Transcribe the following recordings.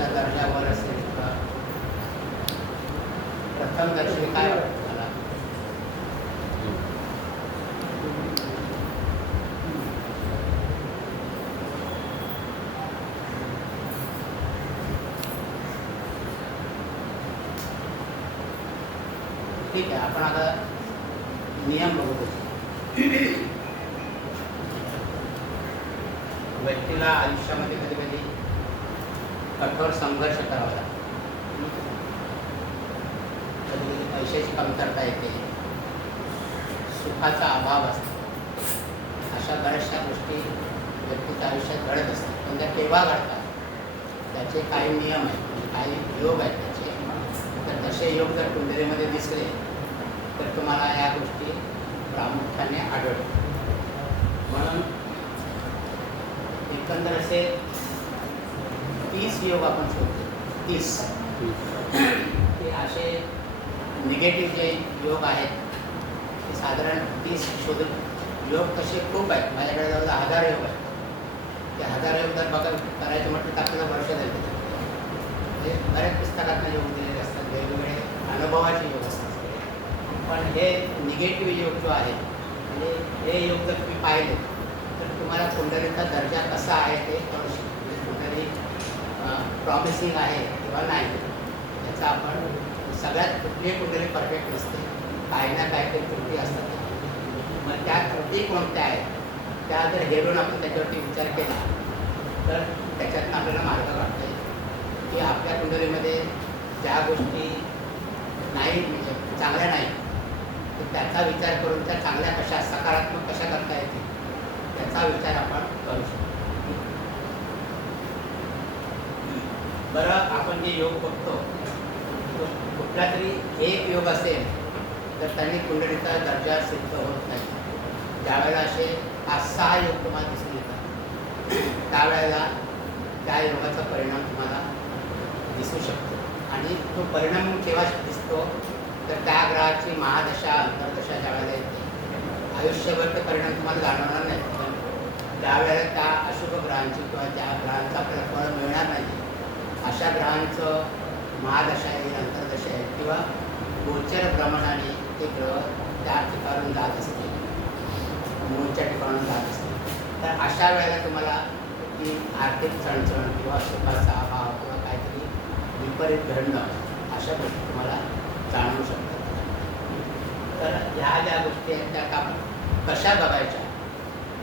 कुंडलीचा दर्जावर असेल का? प्रथम दर्शनी काय वाटतं मला? ठीक आहे, आपण आता नियम बघू. व्यक्तीला आयुष्यामध्ये कधी कधी कठोर संघर्ष करावा लागतो. कधी कधी पैशाची कमतरता येते, सुखाचा अभाव असतो. अशा बऱ्याचशा गोष्टी व्यक्तीच्या आयुष्यात घडत असतात. पण त्या केव्हा घडतात? त्याचे काही नियम आहेत, म्हणजे काही योग आहेत त्याचे. तर तसे योग जर कुंडलीमध्ये दिसले तर तुम्हाला या गोष्टी प्रामुख्याने आढळतात. म्हणून एकंदर असे 30 योग आपण शोधतो. 30 ते असे निगेटिव्ह जे योग आहेत ते साधारण 30 शोधून. योग तसे खूप आहेत, माझ्याकडे जवळ 1000 योग आहेत. ते 1000 योग जर बघा करायचं म्हटलं तर आपल्याला वर्ष जाईल. म्हणजे बऱ्याच पुस्तकातून योग दिलेले असतात, वेगवेगळे अनुभवाचे योग असतात. पण हे निगेटिव्ह योग जो आहे, म्हणजे हे योग जर तुम्ही पाहिले तर तुम्हाला कुंडलीचा दर्जा कसा आहे ते कळू शकतो. म्हणजे कुंडली प्रॉमिसिंग आहे किंवा नाही याचा आपण सगळ्यात कुठलीही कुंडली परफेक्ट नसते, काही ना काहीतरी त्रुटी असतात. मग त्या त्रुटी कोणत्या आहेत त्या जर हेरून आपण त्याच्यावरती विचार केला तर त्याच्यातून आपल्याला मार्ग काढता येईल की आपल्या कुंडलीमध्ये ज्या गोष्टी नाही म्हणजे चांगल्या नाही तर त्याचा विचार करून त्या चांगल्या कशा सकारात्मक कशा करता येतील त्याचा विचार आपण करू शकतो. बरं, आपण जे योग बघतो कुठला तरी एक योग असेल तर त्यांनी कुंडलीचा दर्जा सिद्ध होत नाही. ज्यावेळेला असे 5-6 योग तुम्हाला दिसून येतात त्यावेळेला त्या योगाचा परिणाम तुम्हाला दिसू शकतो. आणि तो परिणाम केव्हा दिसतो तर त्या ग्रहाची महादशा अंतर्दशा ज्यावेळेला येते, आयुष्यभर ते परिणाम तुम्हाला जाणवणार नाही. पण त्यावेळेला त्या अशुभ ग्रहांची किंवा त्या ग्रहांचं आपल्याला फळ मिळणार नाही अशा ग्रहांचं महादशा येईल, अंतर्दशा येईल किंवा गोचर भ्रमणाने ते ग्रह त्या ठिकाणून जात असते, मूळच्या ठिकाणून जात असते. तर अशा वेळेला तुम्हाला ती आर्थिक चणचण किंवा सुखाचा अभाव किंवा काहीतरी विपरीत घडणं अशा गोष्टी तुम्हाला जाणवू शकतात. तर ह्या ज्या गोष्टी आहेत त्या आपण कशा बघायच्या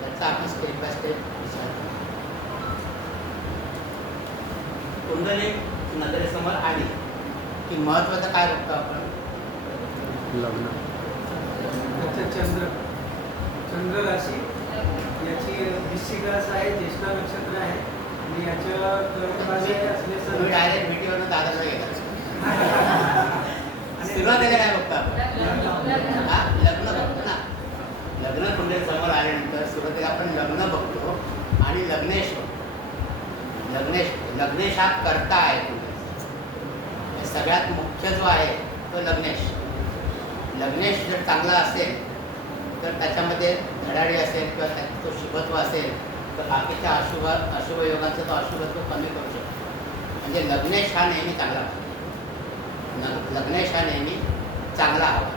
त्याचा आपण स्टेप बाय स्टेप विचार करू. कुंडली नजरेसमोर आली की महत्त्वाचं काय बघतो आपण? लग्न. चंद्र राशी याची वृश्चिक रास आहे, ज्येष्ठा नक्षत्र आहे आणि याच्या कर्मराशी असल्याचं डायरेक्ट व्हिडिओनं दादाला घेतात. सुरुवातीला काय बघतो आपण? लग्न बघतो ना. लग्न कुंडली समोर आल्यानंतर सुरुवातीला आपण लग्न बघतो आणि लग्नेश लग्नेश हा कर्ता आहे कुंडलीचा. सगळ्यात मुख्य जो आहे तो लग्नेश जर चांगला असेल तर त्याच्यामध्ये धडाडी असेल किंवा तो शुभत्व असेल तर बाकीच्या अशुभ योगांचं तो अशुभत्व कमी करू शकतो. म्हणजे लग्नेश हा नेहमी चांगला हवा. लग्नेश हा नेहमी चांगला हवा.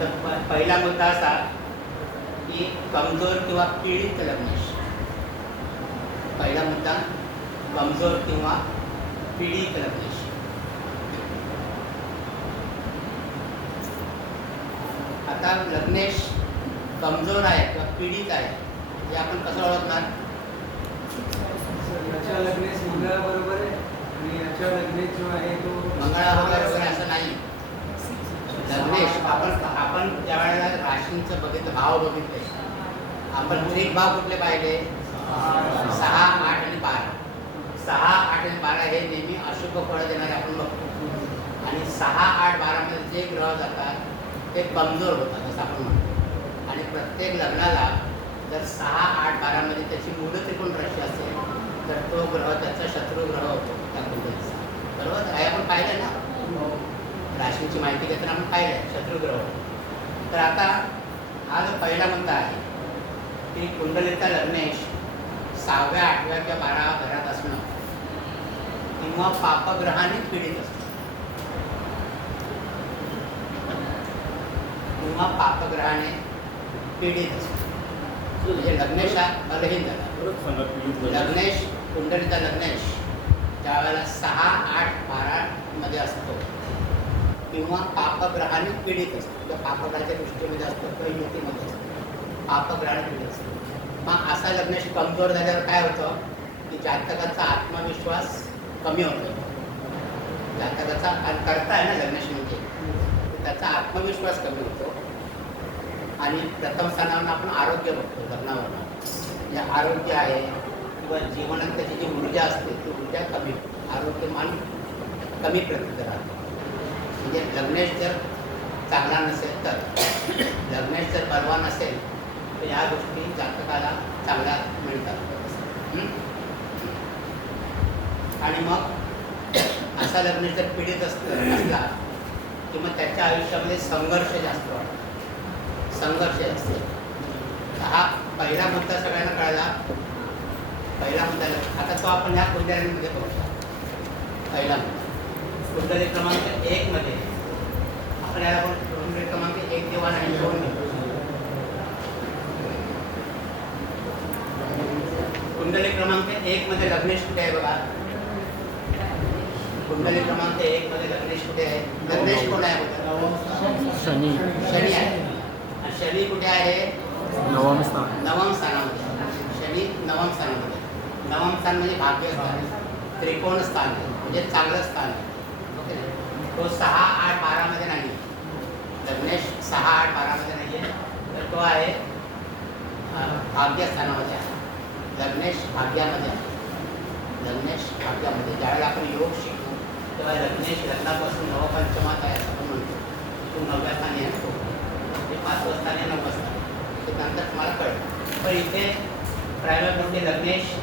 तर पहिला मुद्दा असा की कमजोर किंवा पीडित लग्नेश. पहिला मुद्दा कमजोर किंवा पीडित लग्नेश. आता लग्नेश कमजोर आहे किंवा पीडित आहे हे आपण कसं ओळखणार? याच्या लग्नेश मंगळाबरोबर आहे आणि याच्या लग्नेश जो आहे तो मंगळाबरोबर असं नाही. लग्नेश आपण ज्या वेळेला राशींचं बघितलं, भाव बघितले, आपण त्रिक भाव कुठले पाहिले? 6, 8 आणि 12. 6, 8 आणि 12 हे नेहमी अशुभ फळं देणारे आपण बघतो. आणि 6, 8, 12 मध्ये जे ग्रह जातात ते कमजोर होतात असं आपण म्हणतो. आणि प्रत्येक लग्नाला जर 6, 8, 12 मध्ये त्याची मूळ त्रिकोण राशी असेल तर तो ग्रह त्याचा शत्रुग्रह होतो त्या कुंडलीचा. बरोबर आहे, आपण पाहिलं ना राशीची माहिती घेताना आपण पाहिलं शत्रुग्रह. तर आता हा जो पहिला मुद्दा आहे की कुंडलीचा लग्नेश 6व्या, 8व्या किंवा 12व्या घरात असणं किंवा पापग्रहाने पीडित असतो किंवा पापग्रहाने पीडित असतो. म्हणजे लग्नेश हा बलहीन झाला. लग्नेश कुंडलीचा लग्नेश ज्या वेळेला 6, 8, 12 मध्ये असतो किंवा पापग्रहाने पीडित असतो किंवा पापग्रहाच्या दृष्टीमध्ये असतो किंवा युतीमध्ये असतो, पापग्रहाने पीडित असतो. मग असा लग्नेश कमजोर झाल्यावर काय होतं की जातकाचा आत्मविश्वास कमी होतो. जातकाचा करता आहे ना लग्नेश म्हणजे त्याचा आत्मविश्वास कमी होतो. आणि प्रथम स्थानावर आपण आरोग्य बघतो लग्नावर. जे आरोग्य आहे किंवा जीवनात त्याची जी ऊर्जा असते ती ऊर्जा कमी होते, आरोग्यमान कमी प्रतीचं राहतं. म्हणजे लग्नेश जर चांगला नसेल तर, लग्नेश जर बलवान असेल तर या गोष्टी जातकाला चांगल्या मिळतात. आणि मग असा लग्नेश जर पीडित असला की मग त्याच्या आयुष्यामध्ये संघर्ष जास्त वाटतो, संघर्ष असते. हा पहिला मुद्दा सगळ्यांना कळला. पहिला मुद्दा आता तो आपण ह्या कुंडलीमध्ये बघूया. पहिला मुद्दा कुंडली क्रमांक 1 मध्ये आपण याला कुंडली क्रमांक 1 देवान आणि 2 घेतो. कुंडली क्रमांक 1 मध्ये लग्नेश कुठे आहे बघा. कुंडली क्रमांक 1 मध्ये लग्नेश कुठे आहे. लग्नेश कोण आहे बघा. शनी. शनी आहे. शनी कुठे आहे. नवम स्थान. नवम स्थानामध्ये. शनी नवम स्थानामध्ये. नवम स्थान म्हणजे भाग्यस्थान, त्रिकोण स्थान म्हणजे चांगलं स्थान आहे. ओके. तो 6, 8, 12 मध्ये नाही. लग्नेश 6, 8, 12 मध्ये नाही आहे, तर तो आहे भाग्यस्थानामध्ये आहे. लग्नेश भाग्यामध्ये आहे. लग्नेश भाग्यामध्ये. ज्यावेळेला आपण योग शिकू तेव्हा लग्नेश लग्नापासून नवपंचमात आहे असं आपण म्हणतो. तो 9व्या स्थानी आहे तो. ते 5वं स्थान आहे, 9वं स्थान आहे. ते नंतर तुम्हाला कळतं. पण इथे प्रायव्हेट म्हणजे लग्नेश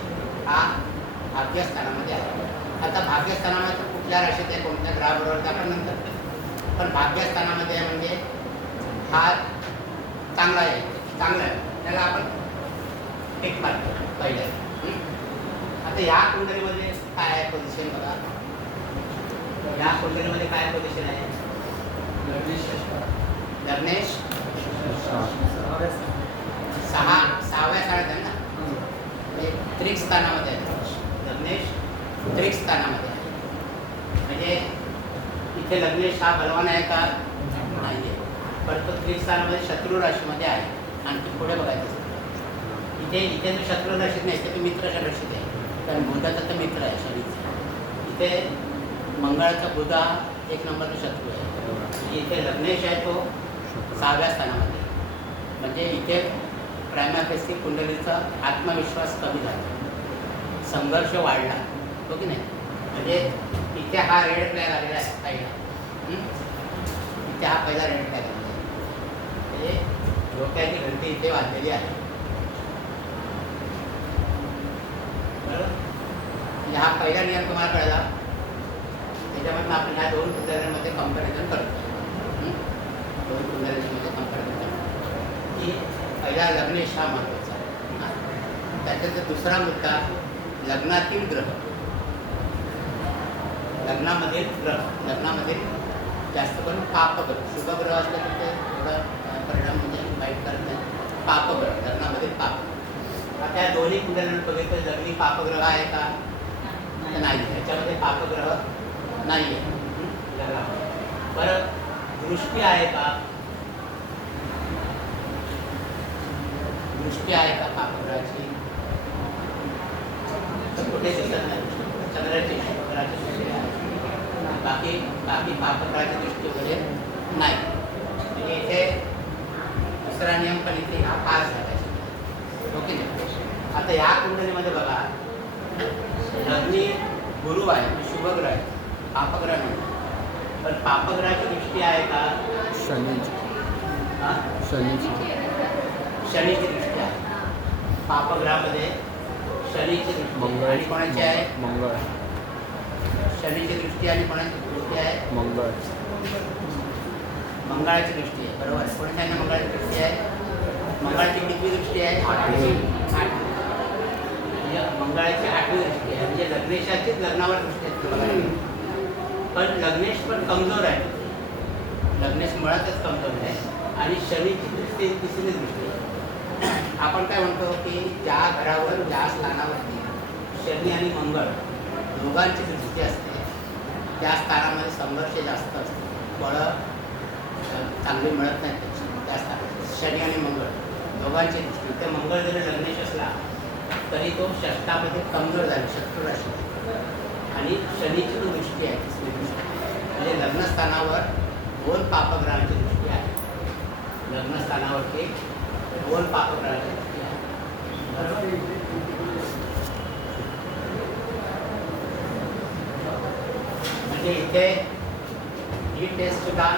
हा भाग्यस्थानामध्ये आहे. आता भाग्यस्थानामध्ये कुठल्या राशीत आहे, कोणत्या ग्रहाबरोबर आपण नंतर करू. पण भाग्यस्थानामध्ये आहे म्हणजे हा चांगला आहे, चांगला आहे, त्याला आपण टिक मारतो पहिल्या. आता या कुंडलीमध्ये काय आहे पोझिशन बघा. या कुंडलीमध्ये काय पोझिशन आहे. लग्नेश 6व्या स्थानात आहे ना, म्हणजे त्रिक स्थानामध्ये आहे. लग्नेश त्रिक स्थानामध्ये आहे. म्हणजे इथे लग्नेश हा बलवान आहे का नाही आहे, पण तो त्रिक स्थानामध्ये शत्रू राशीमध्ये आहे. आणखी पुढे बघायचं इथे जो शत्रू राशीत नाही, इथे तो मित्र राशीत आहे. कारण बुधाचा तर मित्र आहे शनीचा. इथे मंगळाचा बुधा 1 नंबरचा शत्रू आहे. इथे लग्नेश आहे तो 6व्या स्थानामध्ये. म्हणजे इथे प्रायमाफेसी कुंडलीचा आत्मविश्वास कमी झाला, संघर्ष वाढला, हो की नाही. म्हणजे इथे हा रेड फ्लॅग आलेला आहे पहिला. इथे हा पहिला रेड फ्लॅग आलेला आहे. म्हणजे डोक्याची घंटी इथे वाजलेली आहे. बरोबर. म्हणजे हा पहिला नियम तुम्हाला कळला. त्याच्यामधून आपण ह्या 2 कुंडल्यांमध्ये कंपॅरिझन करतो. 2 कुंडल्यांमध्ये कंपॅरिझन करतो की पहिला लग्नेश हा महत्त्वाचा आहे. त्याच्यात दुसरा मुद्दा लग्नातील ग्रह. लग्नामधील ग्रह, लग्नामध्ये जास्त करून पापग्रह. शुभग्रह असलं तर ते थोडा परिणाम म्हणजे वाईट करत नाही. पापग्रह, लग्नामधील पाप. आता या दोन्ही कुंडल्यांना बघितलं लग्नी पापग्रह आहे का नाही. त्याच्यामध्ये पापग्रह नाही आहे लग्नामध्ये. बरं दृष्टी आहे का. दृष्टी आहे का पापग्रहाची. तर कुठे दिसत नाही. चंद्राची शुक्राची दृष्टी आहे. बाकी पापग्रहाची दृष्टी वगैरे नाही. म्हणजे इथे दुसरा नियम पण इथे हा पास झाला. ओके. आता या कुंडलीमध्ये बघा लग्नी गुरु आहे, शुभग्रह आहे, पापग्रह नाही. पण पापग्रहाची दृष्टी आहे का. शनीची. हां शनीची. शनीची दृष्टी आहे. पापग्रहामध्ये शनीची दृष्टी आणि कोणाची आहे. मंगळ. शनीची दृष्टी आणि कोणाची दृष्टी आहे. मंगळ. मंगळाची दृष्टी आहे. बरोबर. कोणाची आहे मंगळाची दृष्टी आहे. मंगळाची किती दृष्टी आहे. 8. म्हणजे मंगळाची 8वी दृष्टी आहे, म्हणजे लग्नेशाचीच लग्नावर दृष्टी असते बघायला. पण लग्नेश पण कमजोर आहे, लग्नेश मुळातच कमजोर आहे आणि शनीची दृष्टी 3री दृष्टी आहे. आपण काय म्हणतो की ज्या घरावर ज्या स्थानावरती शनी आणि मंगळ दोघांची दृष्टी असते त्या स्थानामध्ये संघर्ष जास्त असतो, फळं चांगली मिळत नाही त्याची. त्या स्थानात शनी आणि मंगळ दोघांची दृष्टी, ते मंगळ जरी लग्नेश असला तरी तो षष्ठामध्ये कमजोर झाला, शत्रू राशी. आणि शनीची जो दृष्टी आहे 3री दृष्टी, म्हणजे लग्नस्थानावर 2 पापग्रहांची दृष्टी आहे. लग्नस्थानावरती 2 पापग्रहांची दृष्टी आहे. म्हणजे इथे ही टेस्ट सुद्धा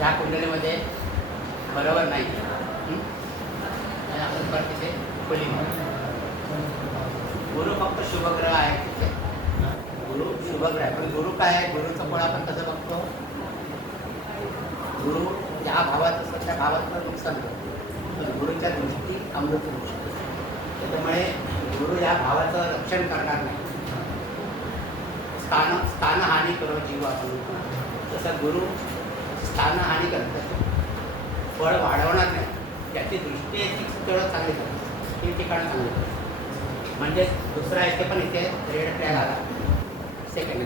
या कुंडलीमध्ये बरोबर नाही. आपण परत तिथे खोली गुरु फक्त शुभग्रह आहे तिथे, गुरु शुभग्रह आहे. पण गुरु काय आहे, गुरुचं फळ आपण कसं बघतो, गुरु ज्या भावात असतो त्या भावात नुकसान करतो, पण गुरुच्या दृष्टी अमृत होऊ शकते. त्याच्यामुळे गुरु या भावाचं रक्षण करणार नाही. स्थानहानी करो जीव आपण, तसं गुरु स्थानहानी करतात, फळ वाढवणार नाही. त्याची दृष्टी आहे ती तेवढं चांगली करते, ती ठिकाणं चांगली करते. म्हणजे दुसरा इथे पण इथे रेड फ्लॅग आला सेकंड.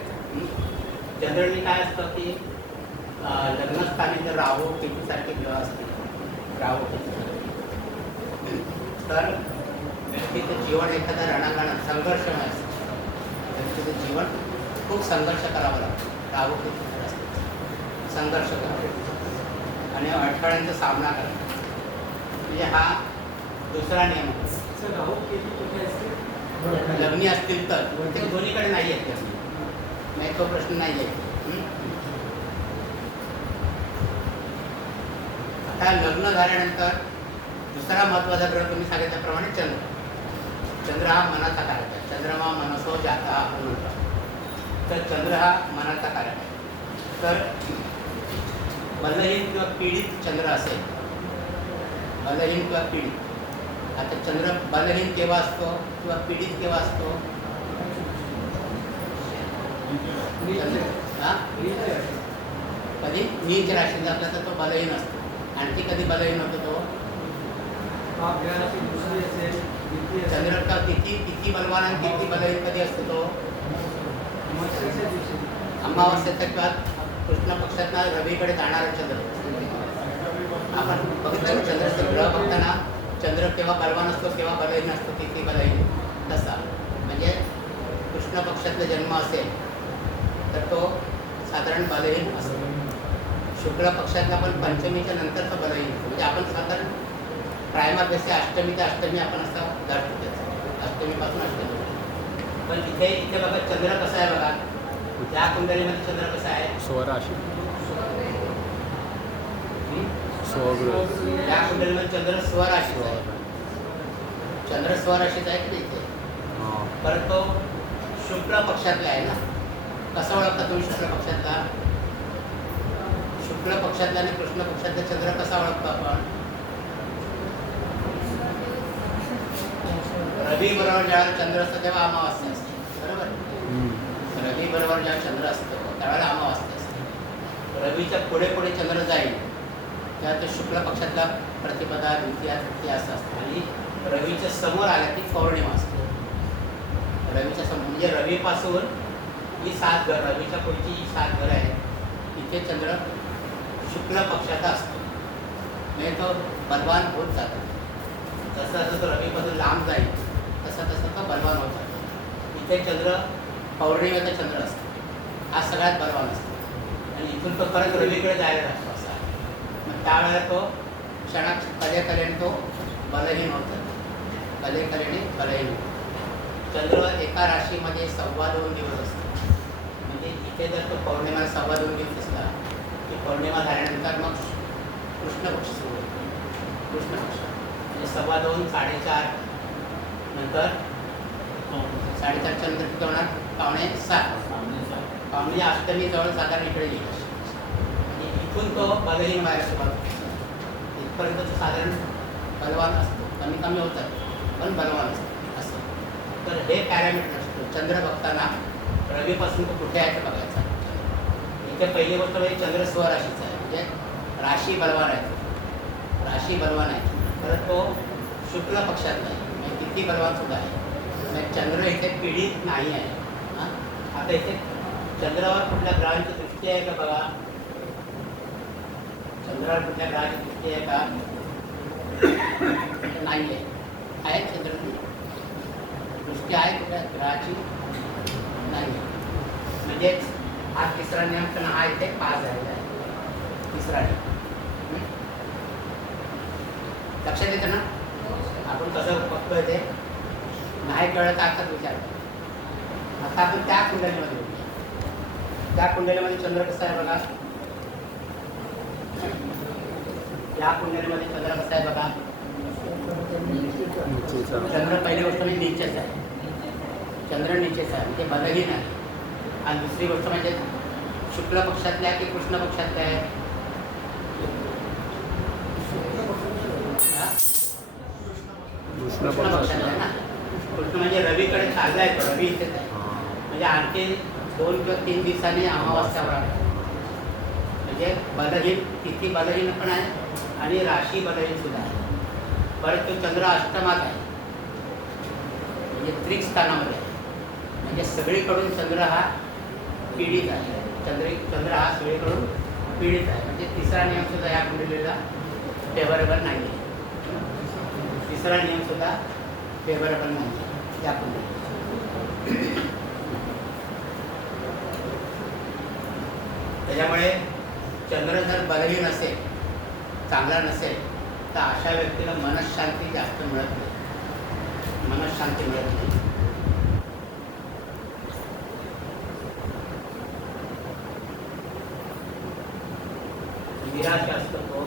जनरली काय असतं की लग्नस्थानी जर राहू केतूसारखे ग्रह असतील, राहू तर व्यक्तीचं जीवन एखाद्या रणांगणात संघर्षमय असतं, व्यक्तीचं जीवन खूप संघर्ष करावा लागतो. राहू केतू असतं, संघर्ष करावा आणि अडथळ्यांचा सामना करावा, म्हणजे हा दुसरा नियम आहे. राहू केतू कुठे असते? लग्नी असतील तर ते दोन्हीकडे नाही आहेत लग्नी, नाही तो प्रश्न नाही आहे. आता लग्न झाल्यानंतर दुसरा महत्त्वाचा ग्रह तुम्ही सांगितल्याप्रमाणे चंद्र. चंद्र हा मनाचा कारक आहे. चंद्रमा मनसो जाता आपण म्हणतो. तर चंद्र हा मनाचा कारक आहे. तर बलहीन किंवा पीडित चंद्र असेल, बलहीन किंवा पीडित. आता चंद्र बलहीन केव्हा असतो किंवा पीडित केव्हा असतो? कधी नीच राशीत असला तर तो बलहीन असतो. आणखी कधी बलहीन होतो तो? चंद्र का तिथी बलवान आणि तिथी बलहीन कधी असतो तो? अमावस्येचा किंवा कृष्ण पक्षात रवीकडे जाणारा चंद्र. आपण बघितलं चंद्राचं ग्रह बघताना चंद्र केव्हा बलवान असतो केव्हा बलहीन असतो, तिथी बलहीन. तसा म्हणजे कृष्ण पक्षातला जन्म असेल तर तो साधारण बलहीन असतो. शुक्ल पक्षातला पण पंचमीच्या नंतरचा बलहीन, म्हणजे आपण साधारण प्रायमापेक्षा अष्टमी ते अष्टमी आपण असा धरतो त्याचा, अष्टमीपासून अष्टमी. पण इथे बघा चंद्र कसा आहे बघा, त्या कुंडलीमध्ये चंद्र कसा आहे? स्वराशी त्या कुंडलीमध्ये चंद्र स्वराशीचा आहे. चंद्र स्वराशीचा आहे की नाही इथे? परत तो शुक्ल पक्षातला आहे ना. कसं ओळखता तुम्ही शुक्ल पक्षातला? शुक्ल पक्षातला आणि कृष्ण पक्षातला चंद्र कसा ओळखतो आपण? रवी बरोबर ज्यावेळेला चंद्र असतो तेव्हा अमावास्या असते, बरोबर? रवी बरोबर जेव्हा चंद्र असतो त्यावेळेला अमावास्या असते. रवीच्या पुढे पुढे चंद्र जाईल तेव्हा तो शुक्ल पक्षातला प्रतिपदा, द्वितीया, तृतीया असं असतं. आणि रवीच्या समोर आल्या की पौर्णिमा असते. रवीच्या समोर म्हणजे रवीपासून ही 7 घरं, रवीच्या पुढची जी 7 घरं आहेत इथे चंद्र शुक्ल पक्षाचा असतो. म्हणजे तो बलवान होत जातो. जसं जसं तो रवीपासून लांब जाईल तसं तसं तो बलवान होत जातो. इथे चंद्र पौर्णिमेचा चंद्र असतो, हा सगळ्यात बलवान असतो. आणि इथून तो परत रवीकडे जायला लागतो असा. मग त्यावेळेला तो कलेकलेने तो बलहीन होत जातो. कलेकलेने बलहीन होतो. चंद्र एका राशीमध्ये 2.25 दिवस असतो. म्हणजे इथे जर तो पौर्णिमा 2.25 दिवस असला की पौर्णिमा झाल्यानंतर मग कृष्ण पक्ष सुरू होतो. कृष्ण पक्ष म्हणजे 2.25, 4.5 नंतर 4.5 चंद्र किती होणार? 6:45. म्हणजे अष्टमी जवळ साधारण इकडे येईल. आणि इथून तो बलहीन व्हायला सुरुवात होतो. इथपर्यंत तो साधारण बलवान असतो, कमी कमी होतात. पण बलवान असतो असं. तर हे पॅरामीटर असतं. चंद्र बघताना रवीपासून तो कुठे आहे ते बघायचा. इथे पहिली गोष्ट म्हणजे चंद्र स्वराशीचा आहे, म्हणजे राशी बलवान आहे तो. राशी बलवान आहे तर तो शुक्ल पक्षातला आहे, म्हणजे तिथी बलवान सुद्धा आहे. म्हणजे चंद्र इथे पीडित नाही आहे. हां, आता इथे चंद्रावर कुठल्या ग्रहांची दृष्टी आहे का बघा. चंद्रावर कुठल्या ग्रहाची दृष्टी आहे का. नाही आहे. आहे चंद्र दृष्टी आहे कुठल्या ग्रहाची नाही. म्हणजेच हा तिसरा नियम पण हा इथे पास झालेला आहे. तिसरा नियम लक्षात येतं ना. आपण कसं बघतोय ते नाही कळत आता विचार. आता आपण त्या कुंडलीमध्ये बघूया. त्या कुंडलीमध्ये चंद्र कसा आहे बघा. या कुंडलीमध्ये चंद्र कसा आहे बघा. चंद्र पहिली गोष्ट म्हणजे नीचेच आहे. चंद्र नीचेच आहे म्हणजे बलहीन आहे. आणि दुसरी गोष्ट म्हणजे शुक्ल पक्षातल्या की कृष्ण पक्षातल्या आहे. कृष्ण पक्षातल्या ना. कृष्ण म्हणजे रवीकडे चालला आहे. रवी इथेच आहे. म्हणजे आणखी 2 किंवा 3 दिवसांनी अमावास्यावर आहे. म्हणजे बलहीन तिथी बलहीन पण आहे आणि राशी बलहीन सुद्धा आहे. परत तो चंद्र अष्टमात आहे, म्हणजे त्रिक स्थानामध्ये आहे. म्हणजे सगळीकडून चंद्र हा पीडित आहे. चंद्र हा सगळीकडून पीडित आहे. म्हणजे तिसरा नियम सुद्धा या कुंडलीला फेवरेबल नाही आहे. तिसरा नियम सुद्धा फेवरेबल नाही आहे या कुंडलीला. त्याच्यामुळे चंद्र जर बलहीन असेल, चांगला नसेल, तर अशा व्यक्तीला मनःशांती जास्त मिळत नाही. मनःशांती मिळत नाही. निराश असतो तो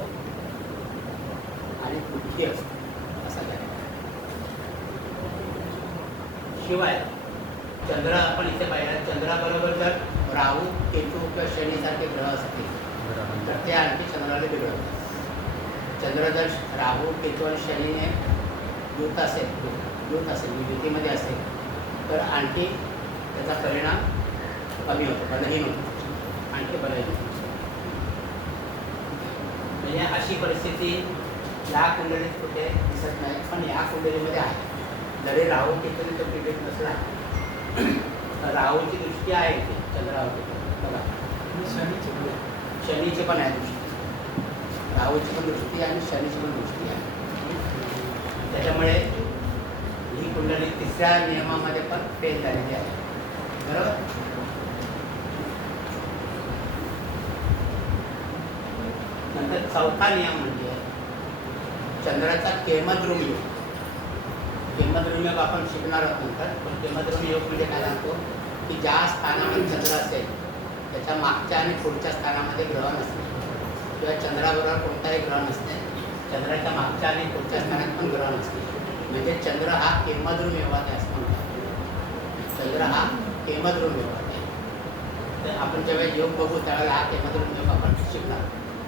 आणि दुःखी असतो असा त्याला. शिवाय चंद्र आपण इथे पाहिला, चंद्राबरोबर जर राहू केतू किंवा शनीसारखे ग्रह असतील तर ते आणखी चंद्राला बिघडवतात. चंद्र जर राहू केतू आणि शनीने युत असेल युतीमध्ये असेल तर आणखी त्याचा परिणाम कमी होतो, बलहीन होतो, आणखी बलहीन होतो. म्हणजे अशी परिस्थिती या कुंडलीत कुठे दिसत नाही, पण या कुंडलीमध्ये आहे. जरी राहू केतूने तो पीडित नसला, राहूची दृष्टी आहे इथे चंद्रावरती बघा. शनीची पण आहे दृष्टी. राहूची पण दृष्टी आहे आणि शनीची पण दृष्टी आहे. त्याच्यामुळे ही कुंडली तिसऱ्या नियमामध्ये पण फेल झालेली आहे. बरोबर. नंतर चौथा नियम म्हणजे चंद्राचा केमद्रुम योग. केमद्रुम योग आपण शिकणार आहोत नंतर. पण केमद्रुम योग म्हणजे काय सांगतो की ज्या स्थानामध्ये चंद्र असेल त्याच्या मागच्या आणि पुढच्या स्थानामध्ये ग्रह नसते, किंवा चंद्राबरोबर कोणताही ग्रह नसते. चंद्राच्या मागच्या आणि पुढच्या स्थानात पण ग्रह नसते. म्हणजे चंद्र हा केमद्रुम योगात आहे असं म्हणतात. चंद्र हा केमद्रुम योगात आहे. तर आपण जेव्हा योग बघू त्यावेळेला हा केमद्रुम योग आपण शिकणार.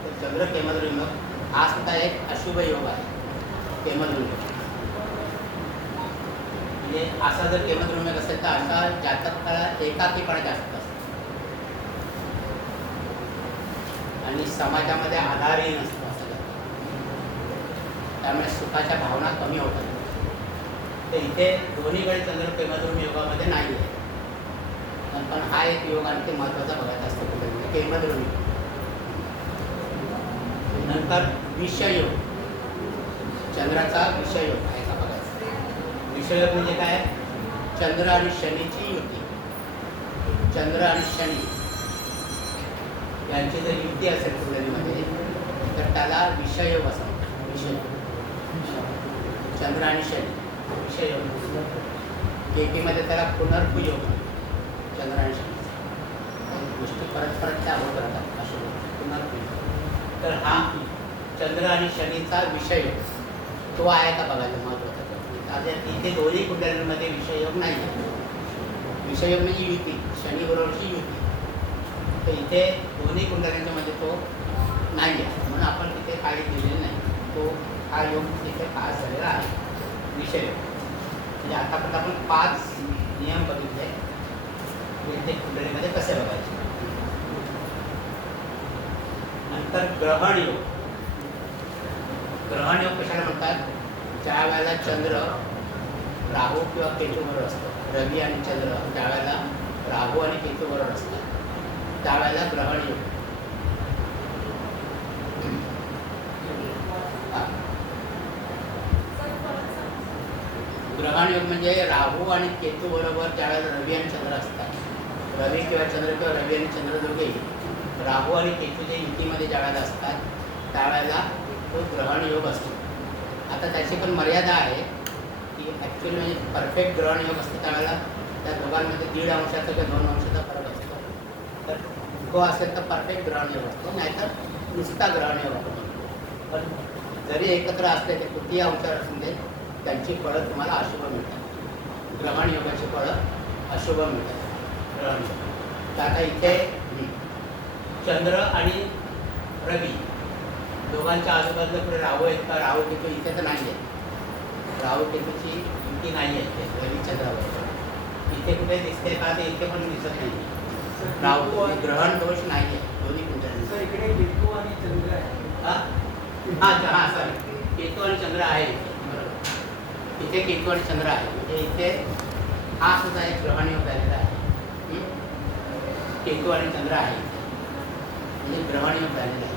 तर चंद्र केमद्रुम योग हा सुद्धा एक अशुभ योग आहे. केमद्रुम योग म्हणजे असा जर केमद्रुम योग असेल तर अशा जातकाला एकाकीपणा जास्त असतो आणि समाजामध्ये आधारही नसतो असं. त्यामुळे सुखाच्या भावना कमी होतात. तर इथे दोन्हीकडे चंद्र केमद्रुम योगामध्ये नाही आहे. पण हा एक योग आणखी महत्त्वाचा बघायचा असतो कुठे केमद्रुम योग. नंतर विषयोग. चंद्राचा विषयोग आहे का बघायचा. विषयोग म्हणजे काय. चंद्र आणि शनीची युती. चंद्र आणि शनी यांची जर युती असेल कुंडलीमध्ये तर त्याला विषयोग असं म्हणतात. विषयोग. चंद्र आणि शनी विषयोग. केकीमध्ये त्याला पुनर्भुयोग. चंद्र आणि शनी गोष्टी परत त्या होत राहतात अशा पुनर्भुयोग. तर हा चंद्र आणि शनीचा विषय तो आहे का बघायला महत्त्वाचा. आता इथे दोन्ही कुंडलींमध्ये विषयोग नाही आहे. विषयोग म्हणजे युती, शनीबरोबरची युती. तर इथे दोन्ही कुंडलींच्या मध्ये तो नाही आहे, म्हणून आपण तिथे काही दिलेलं नाही. तो हा योग तिथे पास झालेला आहे विषय. म्हणजे आतापर्यंत आपण 5 नियम बघितले, प्रत्येक कुंडलीमध्ये कसे बघायचे. नंतर ग्रहण योग. ग्रहण योग कशाला म्हणतात? ज्या वेळेला चंद्र राहू किंवा केतूवर असतो, रवी आणि चंद्र ज्या वेळेला राहू आणि केतूवर असतात त्यावेळेला ग्रहण योग. ग्रहण योग म्हणजे राहू आणि केतू बरोबर ज्यावेळेला रवी आणि चंद्र असतात, रवी किंवा चंद्र किंवा रवी आणि चंद्र दोघेही राहू आणि केतू जे युतीमध्ये ज्यावेळेला असतात त्यावेळेला तो ग्रहण योग असतो. आता त्याची पण मर्यादा आहे की ॲक्च्युली म्हणजे परफेक्ट ग्रहण योग असतो त्यावेळेला त्या दोघांमध्ये 1.5 अंशाचा किंवा 2 अंशाचा फरक असतो. तर तो असेल तर परफेक्ट ग्रहण योग असतो, नाहीतर नुसता ग्रहण योग आपण म्हणतो. पण जरी एकत्र असले ते कितीही अंशावर असून दे त्यांची फळं तुम्हाला अशुभ मिळतात. ग्रहण योगाची फळं अशुभ मिळतात ग्रहण योग. तर आता इथे चंद्र आणि रवी दोघांच्या आजूबाजूला कुठे राहू आहेत का? राहू केतू इथे तर नाही आहे, राहू केतूची युती नाही आहे रवी चंद्रावर. इथे कुठे दिसते का? ते इथे पण दिसत नाही. राहू ग्रहण दोष नाही आहे दोन्ही कुंडली. इकडे केतू आणि चंद्र आहे. हां सॉरी, केतू आणि चंद्र आहे इथे, बरोबर. इथे केतू आणि चंद्र आहे म्हणजे इथे हा सुद्धा एक ग्रहण योग झालेला आहे. केतू आणि चंद्र आहे इथे म्हणजे ग्रहण योग झालेला आहे.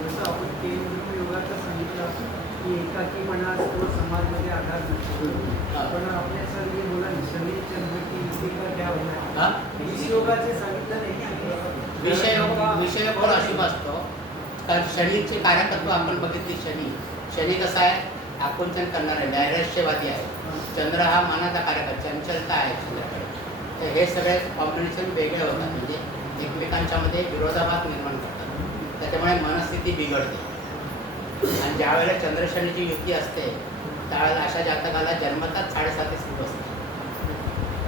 जसं आपण केंद्र योगाचं सांगितलं की एकाकीपणा असतो, समाजमध्ये आधार नसतो. पण आपल्या सर हे बोला शनी चंद्र की युती का क्या होणार? योगाचे सांगितलं नाही. विषय पण अशुभ असतो कारण शनीचे कारकत्व आपण बघितले. शनी कसा आहे? आकुंचन करणारा आहे, नैराश्यवादी आहे. चंद्र हा मनाचा कारक आहे, चंचलता आहे चंद्राकडे. तर हे सगळे कॉम्बिनेशन वेगळे होतात म्हणजे एकमेकांच्या मध्ये विरोधाभास निर्माण करतात. त्याच्यामुळे मनस्थिती बिघडते. आणि ज्या वेळेला चंद्र शनीची युती असते त्यावेळेला अशा जातकाला जन्मताच 7.5 सुरू असते.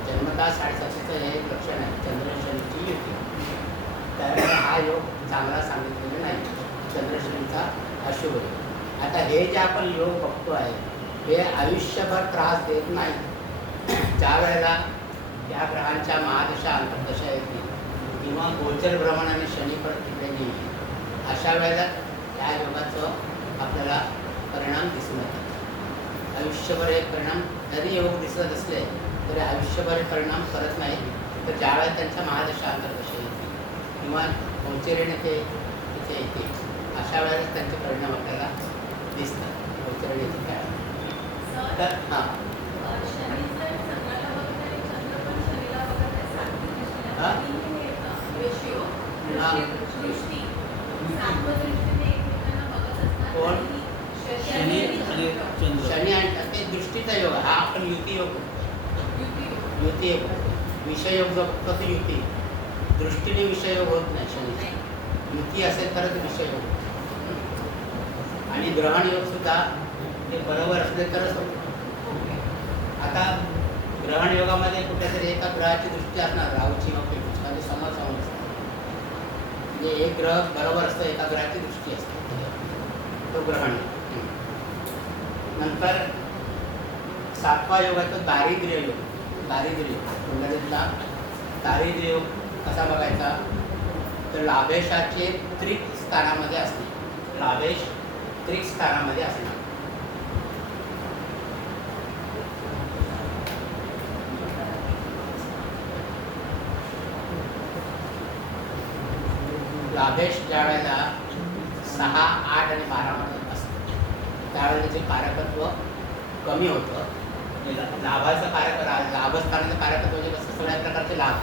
जन्मताच 7.5चं हे एक लक्षण आहे चंद्र शनीची युती. त्यावेळेला हा योग चांगला सांगितलेला नाही, चंद्र शनीचा अशुभ योग. आता हे जे आपण योग बघतो आहे हे आयुष्यभर त्रास देत नाही. ज्या वेळेला त्या ग्रहांच्या महादशा अंतर्दशा येतील किंवा गोचर भ्रमणाने शनी पण तिकडे नाही, अशा वेळेला त्या योगाचं आपल्याला परिणाम दिसून येतात. आयुष्यभर हे परिणाम जरी योग दिसत असले तरी आयुष्यभर हे परिणाम करत नाही. तर ज्यावेळेला त्यांच्या महादशा अंतर्दशा येतील किंवा गोचरेने ते तिथे येते अशा वेळेला त्यांचे परिणाम आपल्याला दिसतात. गोचरेने येते काय तर हां कोण? शनी आणि ते दृष्टीचा योग हा आपण युती योग म्हणतो. युती योग विषय योग जो बघतो तो युती. दृष्टीने विषय योग होत नाही शनीचा. युती असेल तरच विषय योग. आणि ग्रहण योग सुद्धा ते बरोबर असले तरच होते. आता ग्रहण योगामध्ये कुठल्यातरी एका ग्रहाची दृष्टी असणार, राहूची किंवा केतूची, म्हणजे समोर असते. म्हणजे एक ग्रह बरोबर असतो, एका ग्रहाची दृष्टी असते, तो ग्रहण. नंतर 7वा योग आहे तो दारिद्र्य योग. दारिद्र्य योग कुंडलीतला दारिद्र्य योग कसा बघायचा? तर लाभेशाचे त्रिक स्थानामध्ये असणे. लाभेश त्रिक स्थानामध्ये असणार. लाभेश ज्या वेळेला 6, 8 आणि 12 मध्ये असतं त्यावेळेला त्याचे कारकत्व कमी होतं. लाभाचं कारक लाभस्थानाचं कारकत्व म्हणजे कसं? सगळ्या प्रकारचे लाभ,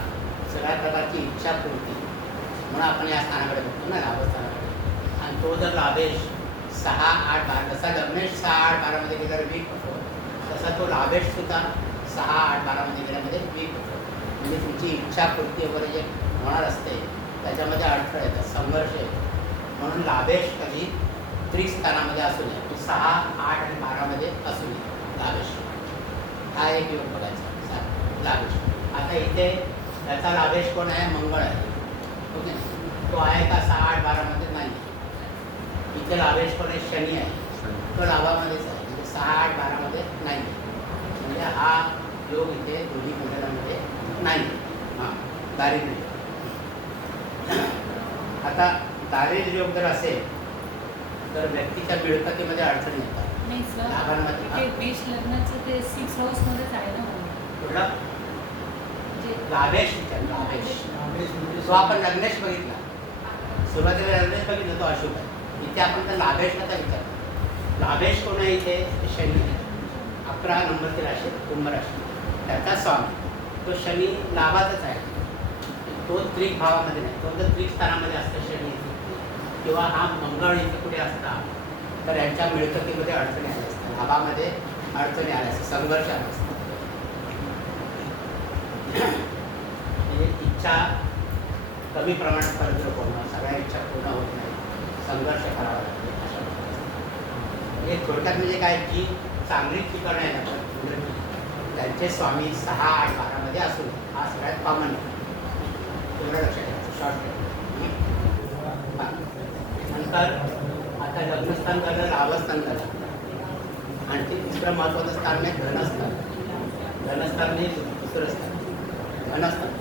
सगळ्या प्रकारची इच्छापूर्ती म्हणून आपण या स्थानाकडे बघतो ना, लाभस्थानाकडे. आणि तो जर लाभेश 6, 8, 12 जसा लग्नेश 6, 8, 12 मध्ये गेल्यावर वीक होतो तसा तो लाभेश सुद्धा 6, 8, 12 मध्ये गेल्यामध्ये वीक होतो. म्हणजे तुमची इच्छापूर्ती वगैरे जे होणार असते त्याच्यामध्ये अडथळे येतात, संघर्ष येतो. म्हणून लाभेश कधी त्रिस्थानामध्ये असू नये. 6, 8 आणि 12 मध्ये असू नये लाभेश. हा एक योग बघायचा लाभेश. आता इथे त्याचा लाभेश कोण आहे? मंगळ आहे. ओके. तो आहे का 6-8-12 नाही. इथे लाभेशपणे शनी आहे, तो लाभामध्येच आहे, म्हणजे 6-8-12 नाही. म्हणजे हा योग इथे दोन्ही कुंडलामध्ये नाही. हां, दारिद्र्य. आता दारिद्र्य योग जर असेल तर व्यक्तीच्या मिळकतीमध्ये अडचणी येतात. नाही सर, लाभांमध्ये ते मेष लग्नाचं ते 6 हाऊसमध्येच आहे ना म्हणून. कुठला जे लाभेश विचार, लाभेश. आवेश म्हणजे तो आपण लग्नेश बघितला, सुरुवातीला लग्नेश बघितलं, तो अशुभ आहे. इथे आपण त्या लाभेशचा विचार. लाभेश कोण आहे इथे? शनी आहे. 11 नंबरची राशी, कुंभ राशी, त्याचा स्वामी तो शनी लाभातच आहे. तो त्रिक भावामध्ये नाही, तो जर त्रिक स्थानामध्ये असतं शनी किंवा हा मंगळ इथे कुठे असता तर यांच्या मिळकतीमध्ये अडचणी आल्या असतात, लाभामध्ये अडचणी आल्या असतात, संघर्ष आला असतात. म्हणजे इच्छा कमी प्रमाणात कर्ज होणं, सगळ्या इच्छा पूर्ण होत नाही, संघर्ष करावा लागतो अशा प्रकारचं. म्हणजे थोडक्यात म्हणजे काय की चांगली ठिकाणं आहे ना त्यांचे स्वामी 6-8-12 असू नये, हा सगळ्यात कॉमन आहे. एवढं लक्षात ठेवायचं शॉर्ट. नंतर आता लग्नस्थान झालं, लाभस्थान झालं, आणखी तिसरं महत्त्वाचं स्थान आहे धनस्थान. धनस्थान म्हणजे दुसरं स्थान धनस्थान.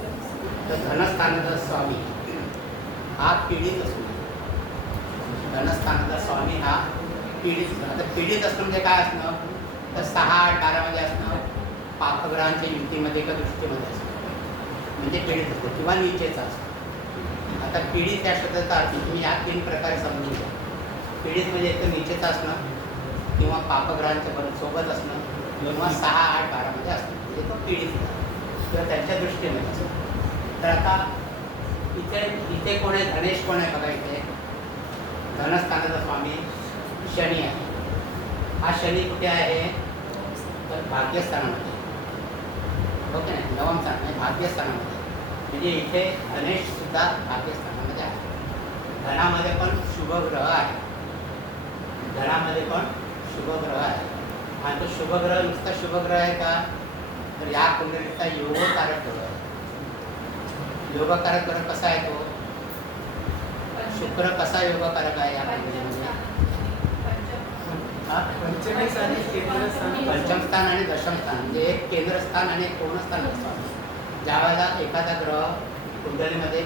तर धनस्थानाचा स्वामी हा पीडित असू नये. धनस्थानाचा स्वामी हा पीडित. आता पीडित असणं म्हणजे काय असणं तर 6-8-12 असणं, पापग्रहांच्या युतीमध्ये एका दृष्टीमध्ये असणं म्हणजे पीडित असतो किंवा नीचेचा असतो. आता पीडित या शब्दाचा अर्थ तुम्ही या 3 प्रकारे समजून घ्या. पीडित म्हणजे एक तर नीचेचा असणं किंवा पापग्रहांच्या सोबत असणं किंवा 6-8-12 असणं म्हणजे तो पीडित किंवा त्यांच्या दृष्टीमध्ये असणं. तर आता इथे कोण आहे? धनेश कोण आहे बघा. इथे धनस्थानाचा स्वामी शनी आहे. हा शनी कुठे आहे तर भाग्यस्थानामध्ये. ओके नाही, नवम स्थान म्हणजे भाग्यस्थानामध्ये. म्हणजे इथे धनेश सुद्धा भाग्यस्थानामध्ये आहे. धनामध्ये पण शुभग्रह आहे, धनामध्ये पण शुभग्रह आहे. आणि तो शुभग्रह नुसता शुभग्रह आहे का तर या कुंडलीचा योगकारक ग्रह आहे. योगकारक ग्रह कसा आहे तो? शुक्र कसा योगकारक आहे या कुंडलीमध्ये? पंचमी स्थानी केंद्रस्थान. पंचम स्थान आणि दशम स्थान म्हणजे एक केंद्रस्थान आणि एक कोणस्थान असतं. ज्या वेळेला एखादा ग्रह कुंडलीमध्ये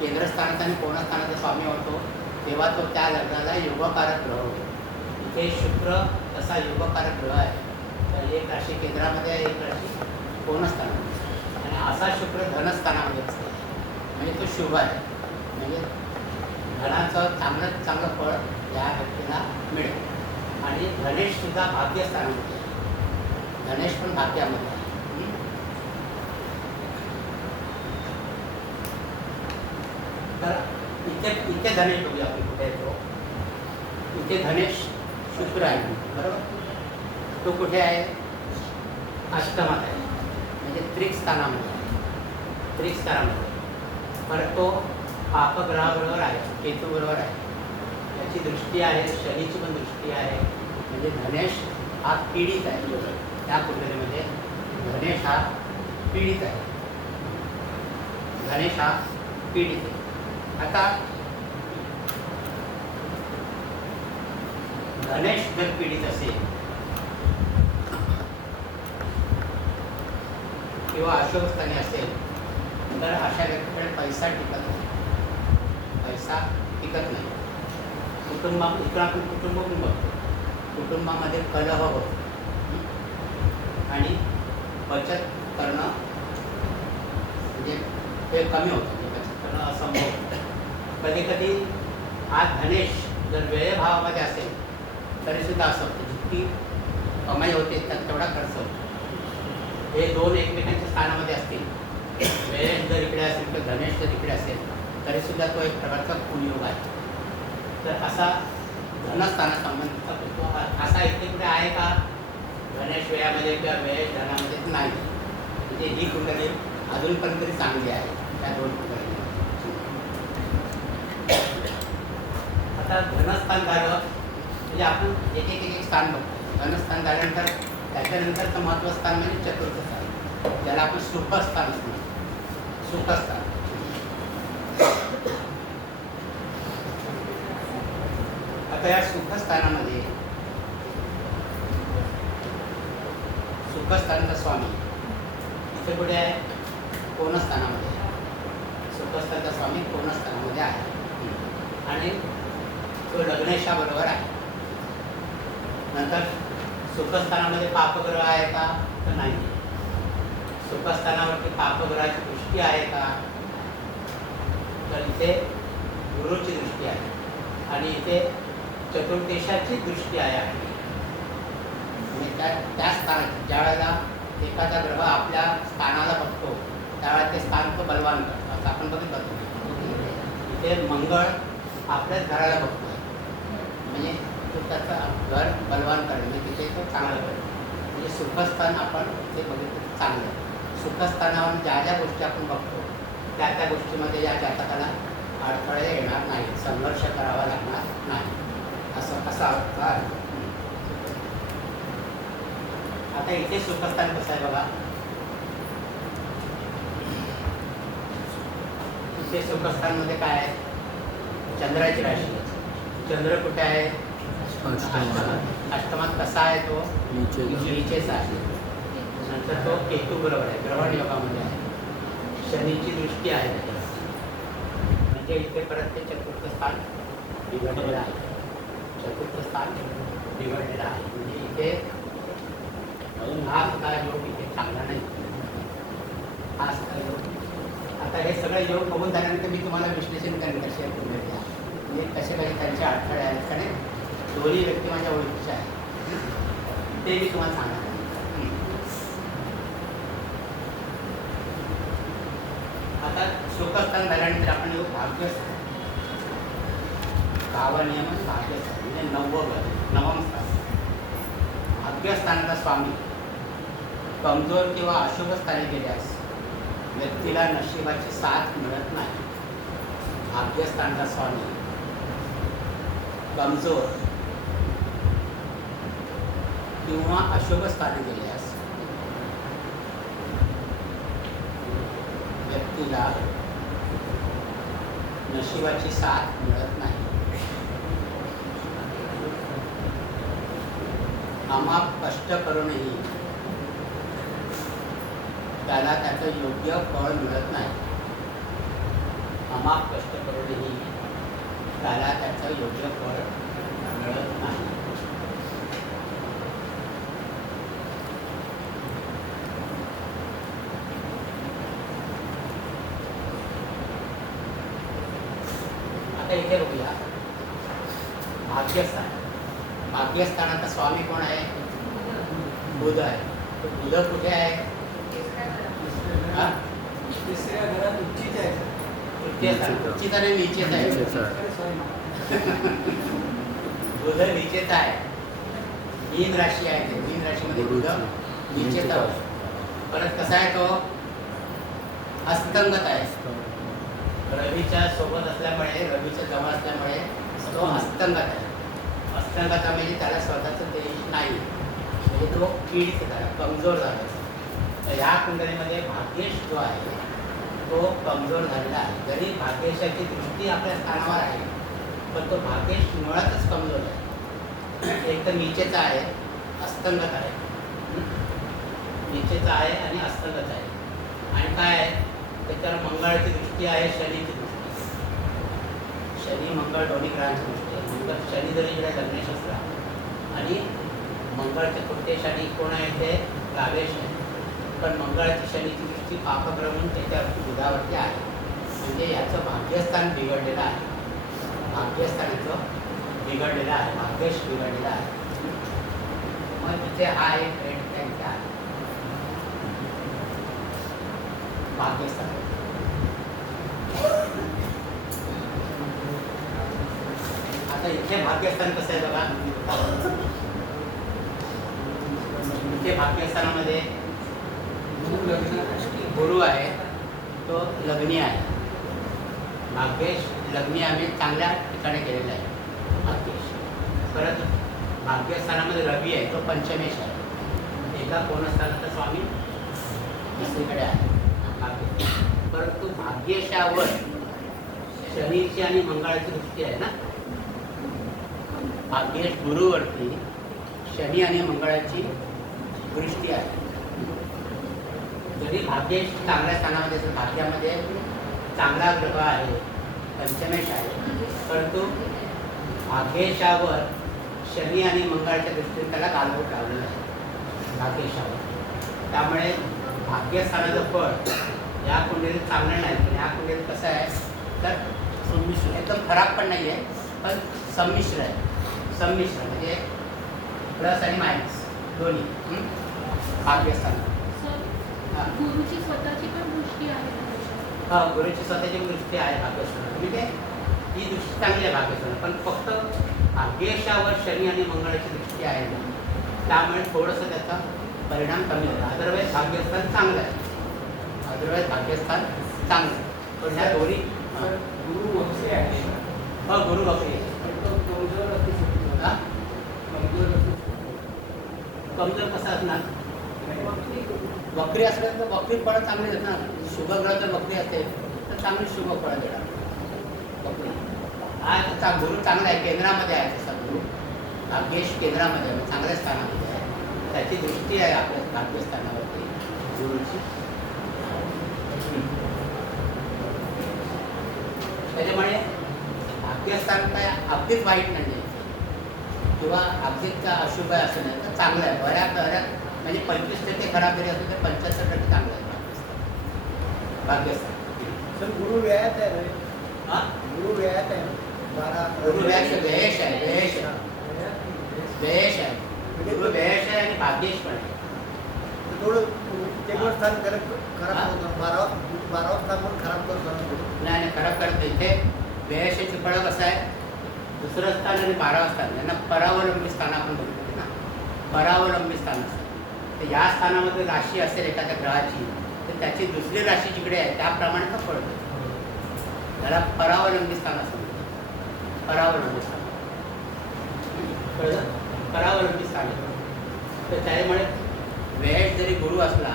केंद्रस्थानाचा आणि कोणस्थानाचा स्वामी होतो तेव्हा तो त्या लग्नाला योगकारक ग्रह होतो. इथे शुक्र तसा योगकारक ग्रह आहे. तर एक राशी केंद्रामध्ये आहे, एक राशी कोणस्थानामध्ये. आणि असा शुक्र धनस्थानामध्ये असतो म्हणजे तो शुभ आहे. म्हणजे धनाचं चांगलं फळ या व्यक्तीला मिळेल. आणि धनेश सुद्धा भाग्यस्थानामध्ये आहे. धनेश पण भाग्यामध्ये आहे. तर इथे धनेश बघूया आपण कुठे येतो. इथे धनेश शुक्र आहे बरोबर. तो कुठे आहे? अष्टमात आहे म्हणजे त्रिक स्थानामध्ये आहे. त्रिक स्थानामध्ये परत तो पापग्रहाबरोबर आहे, केतूबरोबर आहे. त्याची दृष्टी आहे, शनीची पण दृष्टी आहे. म्हणजे धनेश हा पीडित आहे. त्या कुंडलीमध्ये धनेश हा पीडित आहे. धनेश हा पीडित आहे. आता धनेश जर पीडित असेल किंवा अशुभस्थानी असेल तर अशा व्यक्तीकडे पैसा टिकत नाही. पैसा टिकत नाही. इकडं आपण कुटुंब पण बघतो. कुटुंबामध्ये कलह होतो आणि बचत करणं म्हणजे ते कमी होतं. बचत करणं असंभव होतं. कधी कधी आज धनेश जर व्ययभावामध्ये असेल तरीसुद्धा असं होतं जितकी कमाई होते त्यात तेवढा खर्च होतो. हे दोन एकमेकांच्या स्थानामध्ये असतील. व्यय जर इकडे असेल किंवा धनेश जर इकडे असेल तरीसुद्धा तो एक प्रकारचा कुयोग आहे. तर असा धनस्थानासंबंधीचा तो असा इथे कुठे आहे का? धनेश व्ययामध्ये किंवा व्यय धनामध्ये नाही. म्हणजे ही कुंडली अजूनपर्यंत तरी चांगली आहे त्या दोन कुंडली. आता धनस्थान झालं म्हणजे आपण एक एक स्थान बघतो. धनस्थान झाल्यानंतर त्याच्यानंतरचं महत्त्वाचं स्थान म्हणजे चतुर्थ स्थान, ज्याला आपण सुखस्थान असतो. सुखस्थान आता या सुखस्थानामध्ये सुखस्थानाचा स्वामी इथे कुठे आहे? कोणस्थानामध्ये. सुखस्थानाचा स्वामी कोणस्थानामध्ये आहे आणि तो लग्नेशाबरोबर आहे. नंतर सुखस्थानामध्ये पापग्रह आहे का? तर नाही. सुखस्थानावरती पापग्रहाची दृष्टी आहे का? तर इथे गुरुची दृष्टी आहे आणि इथे चतुर्देशाची दृष्टी आहे. म्हणजे त्या स्थानात ज्या वेळेला एखादा ग्रह आपल्या स्थानाला बघतो त्यावेळेला ते स्थान तो बलवान करतो. असं आपण बघतो. इथे मंगळ आपल्याच घराला बघतो म्हणजे तो त्याचा घर बलवान करेल म्हणजे तिथे तो चांगलं करेल. म्हणजे सुखस्थान आपण ते बघितलं चांगलं. सुखस्थानावर ज्या ज्या गोष्टी आपण बघतो त्या त्या गोष्टीमध्ये या जातकाला अडथळे येणार नाही, संघर्ष करावा लागणार नाही, असं असा अर्थ आहे. आता इथे सुखस्थान कसं आहे बघा. इथे सुखस्थानमध्ये काय आहे? चंद्राची राशी. चंद्र कुठे आहे? अष्टमात कसा आहे तो? नीचेच आहे. नंतर तो केतू बरोबर आहे, ग्रहण योगामध्ये आहे. शनीची दृष्टी आहे त्याच्यावर. म्हणजे इथे परत ते चतुर्थ स्थान बिघडलेलं आहे. चतुर्थ स्थान बिघडलेलं आहे म्हणजे इथे हा सुद्धा योग इथे चांगला नाही. हा सुद्धा योग. आता हे सगळे योग बघून झाल्यानंतर मी तुम्हाला विश्लेषण करेन कसे म्हणजे कसे कसे त्यांचे अडथळे आहेत. कारण दोन्ही व्यक्ती माझ्या ओळखीच्या आहेत ते मी तुम्हाला सांगणार. आता सुखस्थान झाल्यानंतर आपण येऊ भाग्यस्थान. भावनियमन भाग्यस्थान म्हणजे नवम स्थान. भाग्यस्थानाचा स्वामी कमजोर किंवा अशुभ स्थानी गेल्यास व्यक्तीला नशिबाची साथ मिळत नाही. भाग्यस्थानाचा स्वामी कमजोर किंवा अशुभ स्थानी गेल्यास व्यक्तीला नशिबाची साथ मिळत नाही. अमाप कष्ट करूनही त्याला त्याचं योग्य फळ मिळत नाही. अमाप कष्ट करूनही त्याला त्याचं योग्य फळ मिळत नाही. आता इथे बघूया भाग्यस्थान. भाग्यस्थानाचा स्वामी कोण आहे? बुध आहे. बुध कुठे आहे? तिसऱ्या घरात उच्चित आहे. उच्चित आणि निश्चित आहे. बुध निश्चित आहे. मीन राशी आहे ते. मीन राशीमध्ये बुध निश्चित आहे. परत कसा आहे तो? अस्तंगत आहे. रवीच्या सोबत असल्यामुळे रवीच्या जवळ असल्यामुळे तो अस्तंगत आहे. अस्तंगत म्हणजे त्याला स्वतःचं देश नाही म्हणजे तो पीडित झाला, कमजोर झाला. तर ह्या कुंडलीमध्ये भाग्येश जो आहे तो कमजोर झालेला आहे. जरी भाग्येशाची दृष्टी आपल्या स्थानावर आहे पण तो भाग्येश मुळातच कमजोर आहे. एक तर नीचेचा आहे, अस्तंगत आहे. नीचेचा आहे आणि अस्तंगत आहे. आणि काय आहे त्याच्यावर मंगळाची दृष्टी आहे, शनीची दृष्टी. शनी मंगळ दोन्ही ग्रहांची दृष्टी आहे. मंगळ शनी जरी इकडे लग्नेश असला आणि मंगळच्या तृतीय शनी कोण आहे ते लाभेश आहे. पण मंगळाची शनीची दृष्टी पापग्रह म्हणून त्याच्यावरती बुधावरती आहे. म्हणजे याचं भाग्यस्थान बिघडलेलं आहे. भाग्यस्थानाचं बिघडलेलं आहे. भाग्यश बिघडलेलं आहे. मग तिथे हा एक ट्रेंड त्यांचा आहे भाग्यस्थान. आता इथे भाग्यस्थान कसं आहे बघा. इथे भाग्यस्थानामध्ये गुरु आहे तो लग्नी आहे. भाग्येश लग्नी आम्ही चांगल्या ठिकाणी केलेला आहे भाग्येश. परत भाग्यस्थानामध्ये रवी आहे तो पंचमेश आहे. एका कोणस्थानाचा स्वामी दुसरीकडे आहे भाग्य. परंतु भाग्येशावर शनीची आणि मंगळाची दृष्टी आहे ना. भाग्येश गुरुवरती शनी आणि मंगळाची दृष्टी आहे. जरी भाग्येश चांगल्या स्थानामध्ये असेल, भाग्यामध्ये चांगला ग्रह आहे, पंचमेश आहे, परंतु भाग्येशावर शनी आणि मंगळाच्या दृष्टीने त्याला गालबोट लावलेलं आहे भाग्येशावर. त्यामुळे भाग्यस्थानाचं फळ या कुंडलीत चांगलं नाही, पण या कुंडलीत कसं आहे तर संमिश्र, एकदम खराब पण नाही आहे, पण संमिश्र आहे. संमिश्र म्हणजे प्लस आणि मायनस दोन्ही भाग्यस्थान. सर, गुरुची स्वतःची पण दृष्टी आहे का त्याच्यावर? हा, गुरुची स्वतःची दृष्टी आहे भाग्यस्थान, म्हणजे ही दृष्टी चांगली आहे भाग्यस्थान, पण फक्त भाग्येशावर शनी आणि मंगळाची दृष्टी आहे ना, त्यामुळे थोडंसं त्याचा परिणाम कमी होतो. अदरवाईज भाग्यस्थान चांगलं आहे, अदरवाईज भाग्यस्थान चांगलं आहे. पण ह्या दोन्ही गुरु वक्री आहे. गुरु वक्री आहे. कमजोर असू शकतो. हा? कमजोर असू कमजोर कसं असणार? शकतो. वक्री असलं तर वक्री फळं चांगली देणार. शुभग्रह जर वक्री असेल तर चांगली शुभ फळं देणार वक्री. हा त्याचा गुरु चांगला आहे, केंद्रामध्ये आहे तसा गुरु. भाग्येश केंद्रामध्ये आहे, चांगल्या स्थानामध्ये आहे. त्याची दृष्टी आहे आपल्या भाग्यस्थानावरती गुरुची. त्याच्यामुळे भाग्यस्थान काय अगदीच वाईट नाही आहे किंवा अगदीच अशुभ आहे असं नाही, तर चांगलं आहे. बऱ्याच म्हणजे 25% खराब जरी असेल तर 75% चांगलं आहे भाग्यस्थान. सर गुरु व्यायात आहे रे. हा, गुरु व्यायात आहे ना. 12 गुरु व्यास व्ययेश आहे, व्ययेश आहे, व्ययेश आहे. गुरु व्ययेश आहे आणि भाग्येश पण आहे. थोडं ते पण स्थान खराब होतं. 12 स्थान पण खराब करतो. नाही खराब करत नाही. इथे व्ययशाचं फळं कसं आहे, दुसरं स्थान आणि 12वं स्थान यांना परावलंबी स्थान आपण बोलतो ना, परावलंबी स्थान असतं. तर या स्थानामध्ये राशी असेल एखाद्या ग्रहाची, तर त्याची दुसरी राशी जिकडे आहे त्याप्रमाणे तो फळ देतो. त्याला परावलंबी स्थान असं म्हणतात. परावलंबी स्थान कळलं? परावलंबी स्थान आहे. तर त्यामुळे व्यय जरी गुरु असला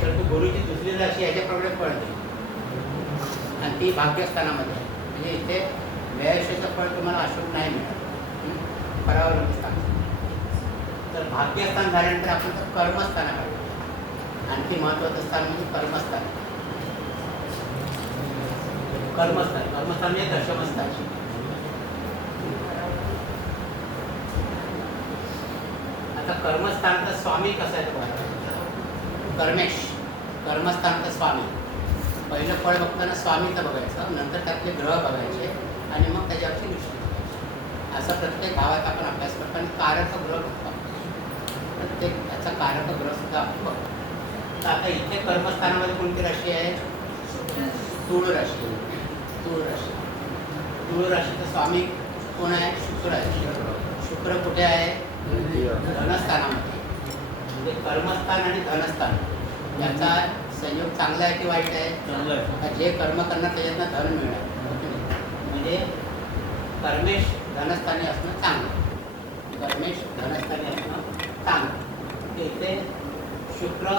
तर तो गुरुची दुसरी राशी याच्याप्रमाणे फळ देईल आणि ती भाग्यस्थानामध्ये आहे. म्हणजे इथे व्ययशाचं फळ तुम्हाला अशुभ नाही मिळत, परावलंबी स्थान. तर भाग्यस्थान झाल्यानंतर आपण तर कर्मस्थानाकडे आणखी महत्त्वाचं स्थान म्हणजे कर्मस्थान. कर्मस्थान म्हणजे दशमस्थान. आता कर्मस्थानाचा स्वामी कसा आहे तुम्हाला? कर्मेश. कर्मस्थानाचा स्वामी. पहिलं फळ बघताना स्वामीचं बघायचं, नंतर त्यातले ग्रह बघायचे आणि मग त्याच्यावरची दृष्टी बघायची. असं प्रत्येक भावात आपण अभ्यास करतो आणि कारक ग्रह बघतो. प्रत्येक त्याचा कारक ग्रह सुद्धा आपण बघतो. तर आता इथे कर्मस्थानामध्ये कोणती राशी आहे? तूळ राशी. तूळ राशी. तूळ राशीचा स्वामी कोण आहे? शुक्र आहे. शुक्र कुठे आहे? धनस्थानामध्ये. म्हणजे कर्मस्थान आणि धनस्थान याचा संयोग चांगला आहे की वाईट आहे? चांगलं आहे. जे कर्म करणार त्याच्यातनं धन मिळणार. म्हणजे कर्मेश धनस्थानी असणं चांगलं. कर्मेश धनस्थानी असणं चांगलं. इथे शुक्र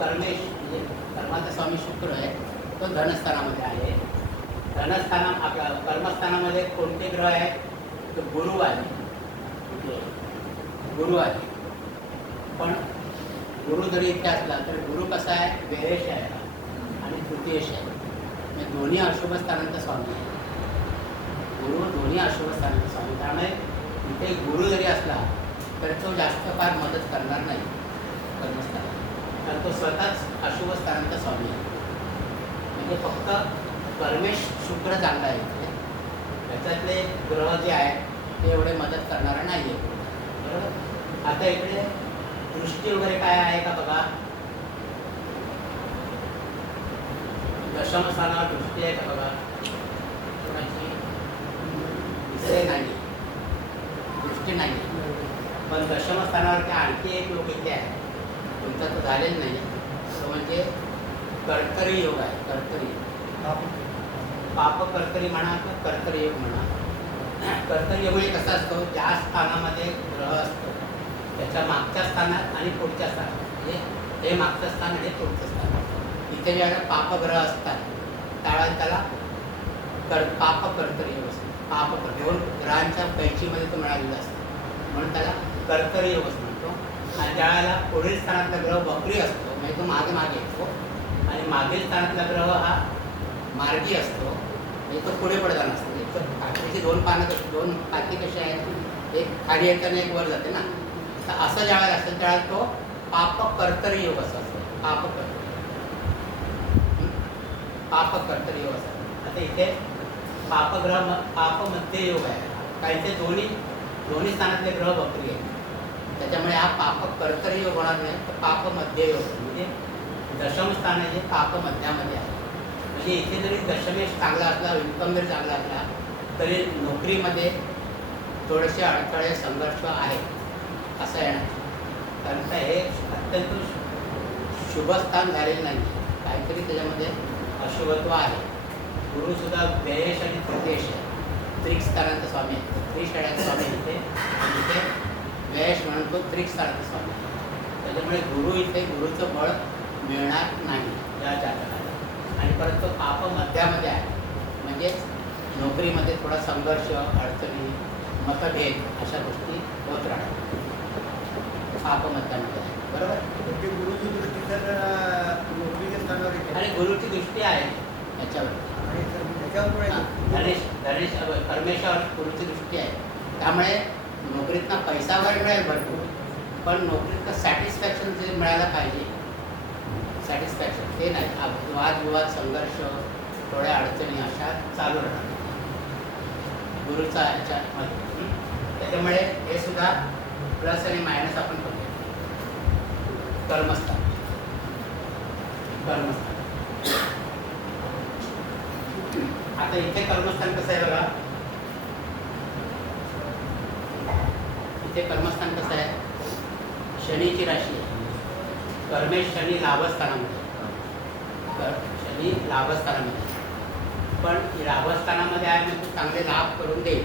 कर्मेश म्हणजे कर्माचा स्वामी शुक्र आहे, तो धनस्थानामध्ये आहे. आपल्या कर्मस्थानामध्ये कोणते ग्रह आहेत? तो गुरु आहे. गुरु आहे. पण गुरु जरी इथे असला तरी गुरु कसा आहे? व्ययेश आहे आणि तृतीयेश आहे. म्हणजे दोन्ही अशुभ स्थानांचा स्वामी आहे. गुरु दोन्ही अशुभ स्थानांचा स्वामी. त्यामुळे इथे गुरु जरी असला तर तो जास्त फार मदत करणार नाही कर्मस्थानात, कारण तो स्वतःच अशुभ स्थानांचा स्वामी आहे. म्हणजे फक्त कर्मेश शुक्र चांगला आहे इथे. त्याच्यातले ग्रह जे आहेत ते एवढे मदत करणारा नाही आहे. बरोबर. आता इकडे दृष्टी वगैरे काय आहे का बघा. दशम स्थानावर दृष्टी आहे का बघा कोणाची? दुसरे नाही, दृष्टी नाही. पण दशम स्थानावरती आणखी एक योग इथे आहे, तुमचा तो झालेला नाही. तो म्हणजे कर्तरी योग आहे. कर्तरी पाप कर्तरी म्हणा किंवा कर्तरी योग म्हणा. कर्तरी योग म्हणजे कसा असतो? ज्या स्थानामध्ये ग्रह असतो त्याच्या मागच्या स्थानात आणि पुढच्या स्थानात, म्हणजे हे मागचं स्थान आणि पुढचं स्थान, इथे ज्या पापग्रह असतात त्यावेळेला त्याला पाप कर्तरी योग असतो. पाप दोन ग्रहांच्या कैचीमध्ये तो मिळालेला असतो, म्हणून त्याला कर्तरी योग असं म्हणतो. आणि ज्यावेळेला पुढील स्थानातला ग्रह वक्री असतो, म्हणजे तो मागे मागे येतो, आणि मागील स्थानातला ग्रह हा मार्गी असतो, म्हणजे तो पुढे पडताना असतो. एक तर काकडीची दोन पाती कशी आहेत, एक खाली येते आणि एक वर जाते ना, तर असं ज्यावेळेला असेल त्यावेळेला तो पाप कर्तरी योग असा असतो. पाप कर्तरी योग असतो. आता इथे पाप मध्य योग आहे, काय ते दोन्ही स्थानातले ग्रह वक्री आहेत, त्याच्यामुळे हा पाप कर्तरी योग होणार नाही, तर पाप मध्य योग, म्हणजे दशम स्थान जे पाप मध्यामध्ये आहे. म्हणजे इथे जरी दशमेश चांगला असला, इन्कम जरी चांगला असला, तरी नोकरीमध्ये थोडेसे अडथळे संघर्ष आहे असं येणार. कारण का हे अत्यंत शुभस्थान झालेलं नाही, काहीतरी त्याच्यामध्ये अशुभत्व आहे. गुरुसुद्धा व्ययेश आणि तृतीयेश आहे, त्रिकस्थानांचा स्वामी आहे, त्रिषड्याचा स्वामी इथे, इथे व्ययेश म्हणून तो त्रिकस्थानाचा स्वामी आहे. त्याच्यामुळे गुरु इथे गुरुचं बळ मिळणार नाही या जातकाला. आणि परत तो पाप मध्यामध्ये आहे, म्हणजेच नोकरीमध्ये थोडा संघर्ष, अडचणी, मतभेद अशा गोष्टी होत राहतात. पाप मध्यामध्ये आहे, बरोबर. म्हणजे गुरुची दृष्टी तर नोकरीच्या स्थानावर येते आणि गुरुची दृष्टी आहे याच्यावर, आणि त्याच्यावर परमेश्वर गुरुची दृष्टी आहे. त्यामुळे नोकरीतनं पैसा वगैरे मिळेल भरपूर, पण नोकरीतनं सॅटिस्फॅक्शन जे मिळायला पाहिजे, सॅटिस्फॅक्शन ते नाही. वादविवाद, संघर्ष, थोड्या अडचणी अशा चालू राहणार गुरुचा ह्याच्यामध्ये. त्याच्यामुळे हे सुद्धा प्लस आणि मायनस आपण बघूया. कर्मस्थान आता इथे कर्मस्थान कसं आहे बघा, इथे कर्मस्थान कसं आहे, शनीची राशी आहे. कर्मेश शनी लाभस्थानामध्ये, शनी लाभस्थानामध्ये, पण लाभस्थानामध्ये आहे म्हणजे तो चांगले लाभ करून देईल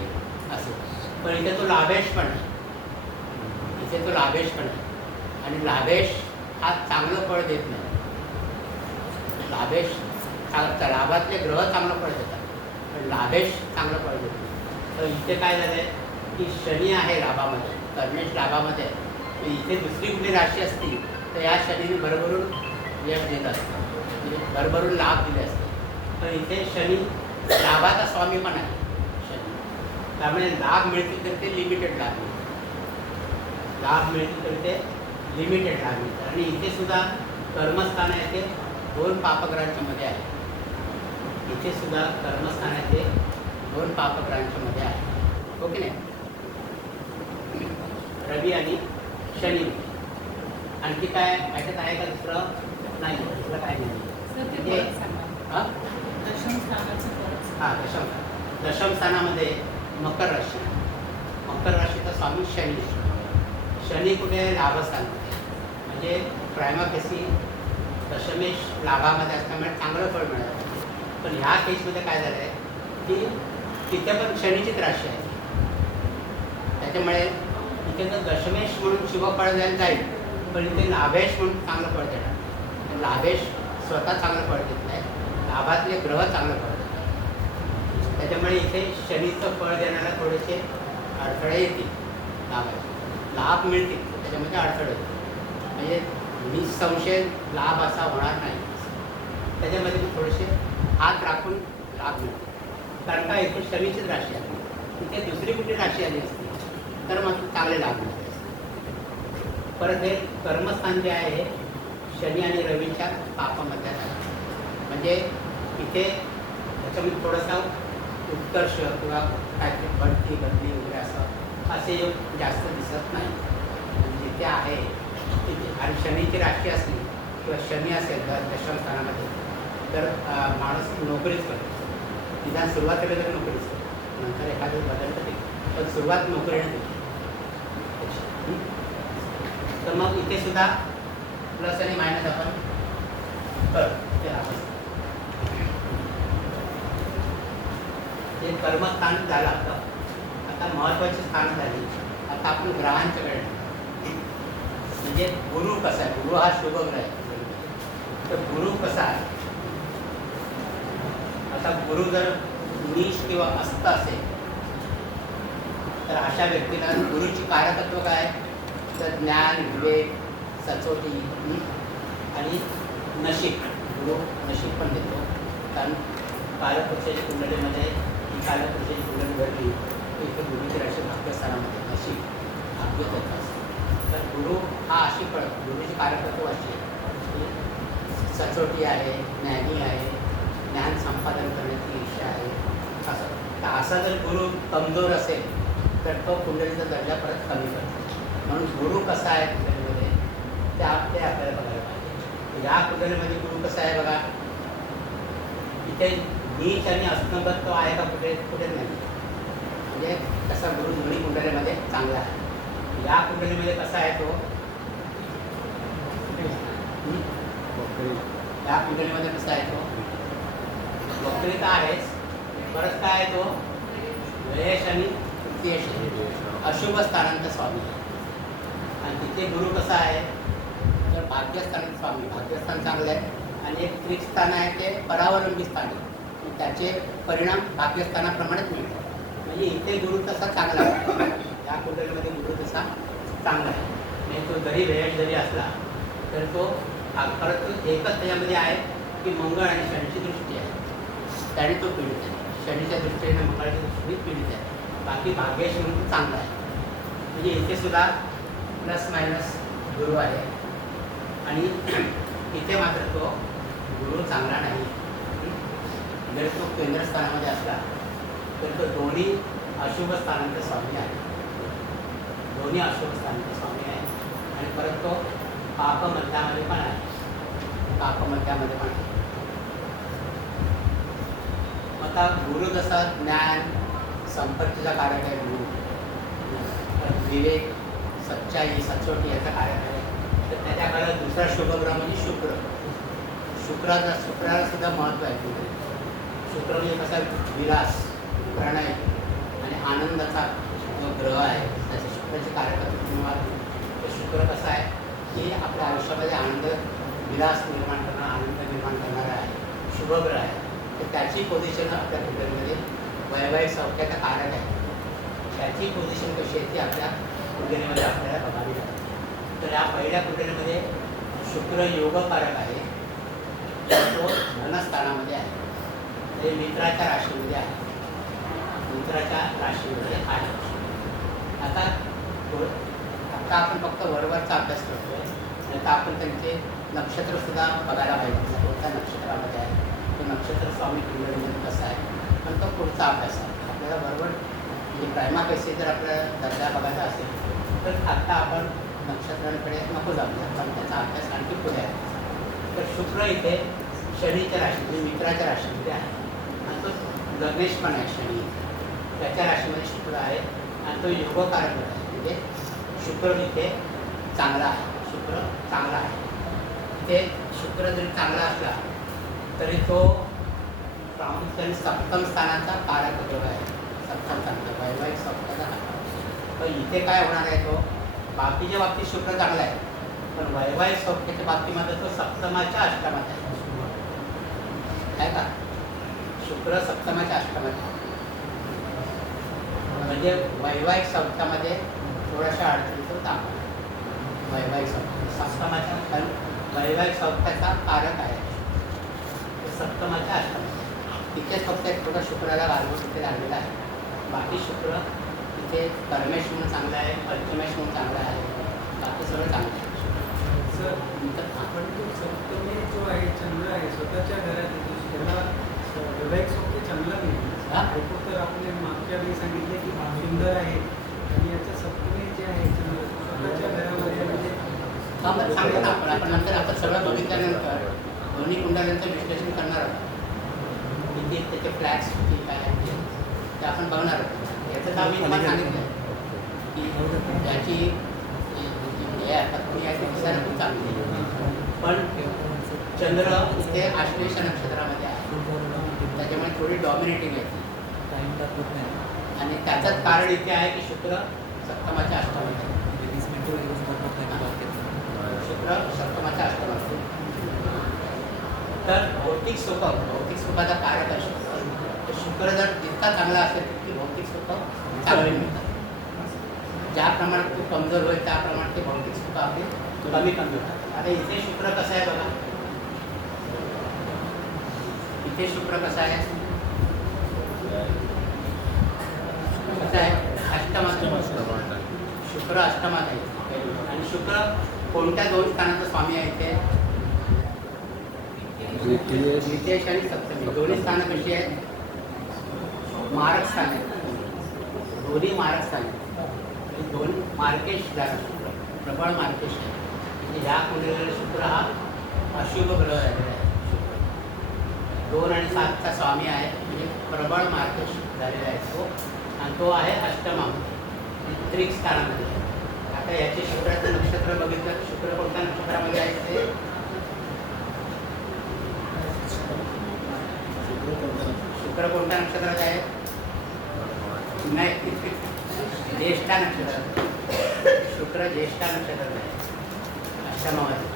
असं. पण इथे तो लाभेश पण आहे, इथे तो लाभेश पण आहे, आणि लाभेश हा चांगलं फळ देत नाही. लाभेश लाभातले ग्रह चांगलं फळ देतात, पण लाभेश चांगलं फळ देत नाही. तर इथे काय झालं आहे की शनी आहे लाभामध्ये, कर्मेश लाभामध्ये आहे, तर इथे दुसरी कुठली राशी असती तर या शनीने भरभरून यश दिलं असतं, म्हणजे भरभरून लाभ दिले असते. तर इथे शनी लाभाचा स्वामी पण आहे शनी, त्यामुळे लाभ मिळतील तर ते लिमिटेड लाभ मिळतील, लाभ मिळतील तर ते लिमिटेड लाभ मिळतात. आणि इथे सुद्धा कर्मस्थान आहे ते दोन पापग्रहांच्या मध्ये आहे, इथे सुद्धा कर्मस्थान आहे ते दोन पापग्रहांच्या मध्ये आहे, हो की नाही, रवी आणि शनी. आणखी काय ह्याच्यात आहे का दुसरं? नाही, दुसरं काय नाही. हां, दशम स्थानामध्ये मकर राशी, मकर राशीचा स्वामी शनी. शनी कुठे आहे? लाभस्थानामध्ये, म्हणजे प्रायमाफेसी दशमेश लाभामध्ये असल्यामुळे चांगलं फळ मिळालं. पण ह्या केसमध्ये काय झालं आहे की तिथे पण शनीचीच राशी आहे, त्याच्यामुळे इथे तर दशमेश म्हणून शुभफळ द्यायला जाईल, पण इथे लाभेश म्हणून चांगलं फळ देणार. लाभेश स्वतः चांगलं फळ देत नाही, लाभातले ग्रह चांगलं फळ देतात. त्याच्यामुळे इथे शनीचं फळ देणारा थोडेसे अडथळे येतील, लाभ मिळतील, त्याच्यामध्ये अडथळे येतील, म्हणजे निसंशय लाभ असा होणार नाही. त्याच्यामध्ये थोडेसे हात राखून लाभ मिळतील. कारण का इथे शनीचीच राशी आहे, तिथे दुसरी कुठली राशी आली असती तर मग चांगले लाभ मिळते. परत हे कर्मस्थान जे आहे शनी आणि रवीच्या पापामध्ये आहे, म्हणजे इथे त्याच्यामध्ये थोडासा उत्कर्ष किंवा काहीतरी बढती बदली वगैरे असं असे योग जास्त दिसत नाही. म्हणजे जिथे आहे तिथे, आणि शनीची राशी असली किंवा शनी असेल तर दशम स्थानामध्ये तर माणूस नोकरीच करतो. निदान सुरुवातीला जर नोकरीच करतो, नंतर एखादं बदल होते, पण सुरुवात नोकरीने होते. तर मग इथे सुद्धा प्लस आणि मायनस आपण हे कर्मस्थान झालं आपलं. आता महत्त्वाची स्थान झाली. आता आपण ग्रहांच्याकडे, म्हणजे गुरु कसा आहे. गुरु हा शुभ ग्रह आहे, तर गुरु कसा आहे. आता गुरु जर नीच किंवा अस्त असेल तर अशा व्यक्तीला गुरुची कारकत्व काय, तर ज्ञान, विवेक, सचोटी आणि नशीब. गुरु नशीब पण देतो, कारण कालपुरुषाच्या कुंडलीमध्ये ही कालपुरुषाची कुंडली भरली तर इथे गुरुची राशी भाग्यस्थानामध्ये नशीब भाग्य त्याचं असतं. तर गुरु हा अशी गुरुची कारकत्व अशी की सचोटी आहे, ज्ञानी आहे, ज्ञान संपादन करण्याची इच्छा आहे. असं तर असा जर गुरु कमजोर असेल तर तो कुंडलीचा दर्जा परत कमी करतो. म्हणून गुरु कसा आहे कुंडलीमध्ये ते आपल्याला बघायला पाहिजे. या कुंडलीमध्ये गुरु कसा आहे बघा, इथे नीच आणि अस्तंगत तो आहे का, कुठे नाही. म्हणजे तसा गुरु दोन्ही कुंडलीमध्ये चांगला आहे. या कुंडलीमध्ये कसा आहे तो, या कुंडलीमध्ये कसा आहे तो वक्री तर आहेच, परत काय आहे तो वयश आणि तृतीय अशुभ स्थानांचा स्वामी आहे. आणि तिथे गुरु कसा आहे तर भाग्यस्थानाचा स्वामी. भाग्यस्थान चांगलं आहे आणि एक त्रिक स्थान आहे ते परावलंबी स्थान आहे. त्याचे परिणाम भाग्यस्थानाप्रमाणेच मिळतात. म्हणजे इथे गुरु तसा चांगला आहे, या कुंडलीमध्ये गुरु तसा चांगला आहे. म्हणजे तो जरी वेळ जरी असला तर तो परत एकच त्याच्यामध्ये आहे की मंगळ आणि शनीची दृष्टी आहे, त्याने तो पीडित आहे. शनीच्या दृष्टीने मंगळाच्या दृष्टीने पीडित आहे. बाकी भाग्यशी म्हणून चांगला आहे. म्हणजे इथे सुद्धा प्लस मायनस गुरु आहे आणि इथे मात्र तो गुरु चांगला नाही. जर तो केंद्रस्थानामध्ये असला तर तो दोन्ही अशुभ स्थानांचा स्वामी आहे, दोन्ही अशुभ स्थानांचा स्वामी आहे. आणि परत तो पापमध्यामध्ये पण आहे, पापमध्यामध्ये पण आहे. आता गुरु जसा ज्ञान संपत्तीचा कारक आहे गुरु, विवेक, सच्चाई, सचोटी याचा कारक आहे. तर त्याच्या काळात दुसरा शुभग्रह म्हणजे शुक्र. शुक्राला सुद्धा महत्त्व आहे. शुक्र म्हणजे कसा विलास, प्रणय आणि आनंदाचा जो ग्रह आहे, त्याच्या शुक्राचे कारकत्व तो शुक्र कसा आहे की आपल्या आयुष्यामध्ये आनंद, विलास निर्माण करणारा, आनंद निर्माण करणारा आहे, शुभग्रह आहे. तर त्याची पोझिशन आपल्या कुंडलीमध्ये वैवाहिक सौख्याचा कारक आहे. त्याची पोझिशन कशी आहे ती आपल्या कुंडलीमध्ये आपल्याला बघावी लागते. तर या पहिल्या कुंडलीमध्ये शुक्र योगकारक आहे, तो धनस्थानामध्ये आहे, ते मित्राच्या राशीमध्ये आहे, मित्राच्या राशीमध्ये आहे. आता आपण फक्त वरवरचा अभ्यास करतोय, आता आपण त्यांचे नक्षत्रसुद्धा बघायला पाहिजे. कोणत्या नक्षत्रामध्ये आहे, तो नक्षत्र स्वामी कुंडलीमध्ये कसा आहे, पण तो पुढचा अभ्यास आहे. आपल्याला बरोबर म्हणजे प्रायमा पैसे जर आपल्याला दर्जा बघायचा असेल तर आत्ता आपण नक्षत्रांकडे नको जाऊया, पण त्याचा अभ्यास आणखी पुढे आहे. तर शुक्र इथे शनीच्या राशी म्हणजे मित्राच्या राशीमध्ये आहे आणि तो गणेश पण आहे. शनी त्याच्या राशीमध्ये शुक्र आहे आणि तो योगकारक आहे. म्हणजे शुक्र इथे चांगला आहे, शुक्र चांगला आहे. इथे शुक्र जरी चांगला असला तरी तो प्रामुख्याने सप्तम स्थानाचा कारक ग्रह आहे. सप्तम स्थानाचा वैवाहिक सप्ताचा. पण इथे काय होणार आहे, तो बाकीच्या बाबतीत शुक्र चांगला आहे, पण वैवाहिक सौख्याच्या बाबतीमध्ये तो सप्तमाच्या अष्टमात आहे का. शुक्र सप्तमाच्या अष्टमात आहे, म्हणजे वैवाहिक सौख्यामध्ये थोड्याशा अडचणीचं दाखवलं. वैवाहिक सप्तमाच्या, कारण वैवाहिक सौख्याचा कारक आहे सप्तमाच्या अष्टमात. तिथेच फक्त एक थोडा शुक्राला गालबोट तिथे लागलेला आहे. बाकी शुक्र तिथे कर्मेश म्हणून चांगला आहे, पंचमेश म्हणून चांगला आहे, बाकी सगळं चांगलं आहे. सर आपण तो सप्तमी जो आहे चंद्र आहे स्वतःच्या घरात येतो, त्याला वैवाहिक सौख्य चांगलं नाही. तर आपले मागच्या वेळी सांगितले की सुंदर आहे आणि याचं सप्तमी जे आहे चंद्र स्वतःच्या घरामध्ये म्हणजे सांगतो ना आपण नंतर आपण सगळं बघितल्यानंतर दोन्ही कुंडल्यांचं विश्लेषण करणार आहोत. किती त्याचे फ्लॅट्स किती काय आहेत ते आपण बघणार आहोत. याचं नाव मी तुम्हाला सांगितलं की ज्याची हे आहे पत्नी आहे ती दिसायला खूप चांगली आहे, पण चंद्र इथे आश्लेष नक्षत्रामध्ये आहे, त्याच्यामुळे थोडी डॉमिनेटिंग आहे आणि त्याचंच कारण इथे आहे की शुक्र सप्तमाच्या अष्टमात आहे. शुक्र सप्तमाच्या अष्टमात. तर भौतिक सुखाचा कारक आहे शुक्र. तर शुक्र जर जितका चांगला असेल तितकी भौतिक सुख चांगली मिळतात. ज्या प्रमाणात तू कमजोर होईल त्या प्रमाणात ते भौतिक सुख आपले कमी कमी होतात. आता इथे शुक्र कसं आहे बघा, इथे शुक्र कसं आहे, कसं आहे अष्टमात. शुक्र अष्टमात आहे आणि शुक्र कोणत्या 2 स्थानाचा स्वामी आहे इथे, द्वितीयेश आणि सप्तमी. दोन्ही स्थानं कशी आहेत, मारक स्थान आहे, दोन्ही मारक स्थान आहे. दोन मार्केश झाला शुक्र, प्रबळ मार्केश आहे. म्हणजे ह्या कुंडलीला शुक्र हा अशुभ ग्रह झालेला आहे. शुक्र 2 आणि 7चा स्वामी आहे, म्हणजे प्रबळ मार्केश झालेला आहे तो, आणि तो आहे अष्टमामध्ये, त्रिक स्थानामध्ये. आता याचे शुक्राचं नक्षत्र बघितलं, शुक्र कोणत्या नक्षत्रामध्ये आहे ते, शुक्र कोणत्या नक्षत्रात आहे, नाही ज्येष्ठा नक्षत्रात. शुक्र ज्येष्ठा नक्षत्रात आहे अष्टमामध्ये.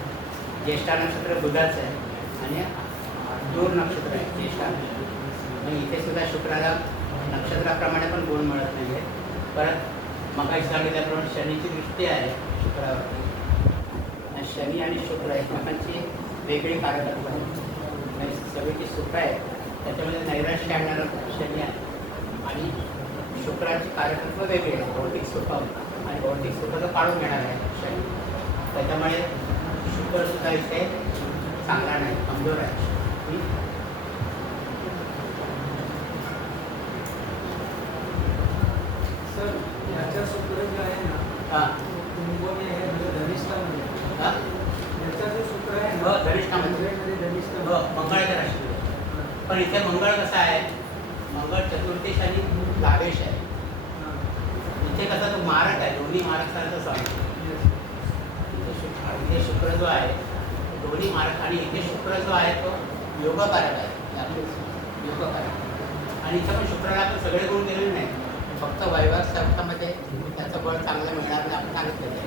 ज्येष्ठा नक्षत्र बुधाचं आहे आणि दूर नक्षत्र आहे ज्येष्ठा नक्षत्र. मग इथे सुद्धा शुक्राला नक्षत्राप्रमाणे पण गुण मिळत नाही आहेत. परत मगाशी सांगितल्याप्रमाणे शनीची दृष्टी आहे शुक्रावरती. शनी आणि शुक्र एकमेकांची वेगळी कारकत्व आहे. सगळी जी सुख आहे त्याच्यामध्ये नैराश्य आणणारा शनी आहे आणि शुक्राची कारकत्व वेगळी आहे, भौतिक सुख आणि भौतिक सुखाचं काढून घेणार आहे शनी. त्याच्यामुळे शुक्रसुद्धा इथे चांगला नाही, कमजोर आहे. सर याचा शुक्र जो आहे ना, हां कुंभोनी आहे म्हणजे धनिष्ठामध्ये. हां याचा जो शुक्र आहे ना, धनिष्ठामध्ये धनिष्ठ मंगळाच्या राशीमध्ये. पण इथे मंगळ कसा आहे, मंगळ चतुर्थीश आणि लाभेश आहे. इथे कसा तो मारक आहे, दोन्ही मारक सारखं स्वामी. इथे शुक्र जो आहे दोन्ही मारक, आणि इथे शुक्र जो आहे तो योगकारक आहे, योगकारक. आणि इथे पण शुक्राला आपण सगळे गुण केलेले नाही, फक्त वैवाहिक संस्थामध्ये त्याचं बळ चांगलं मिळणार नाही आपण सांगितलेलं आहे.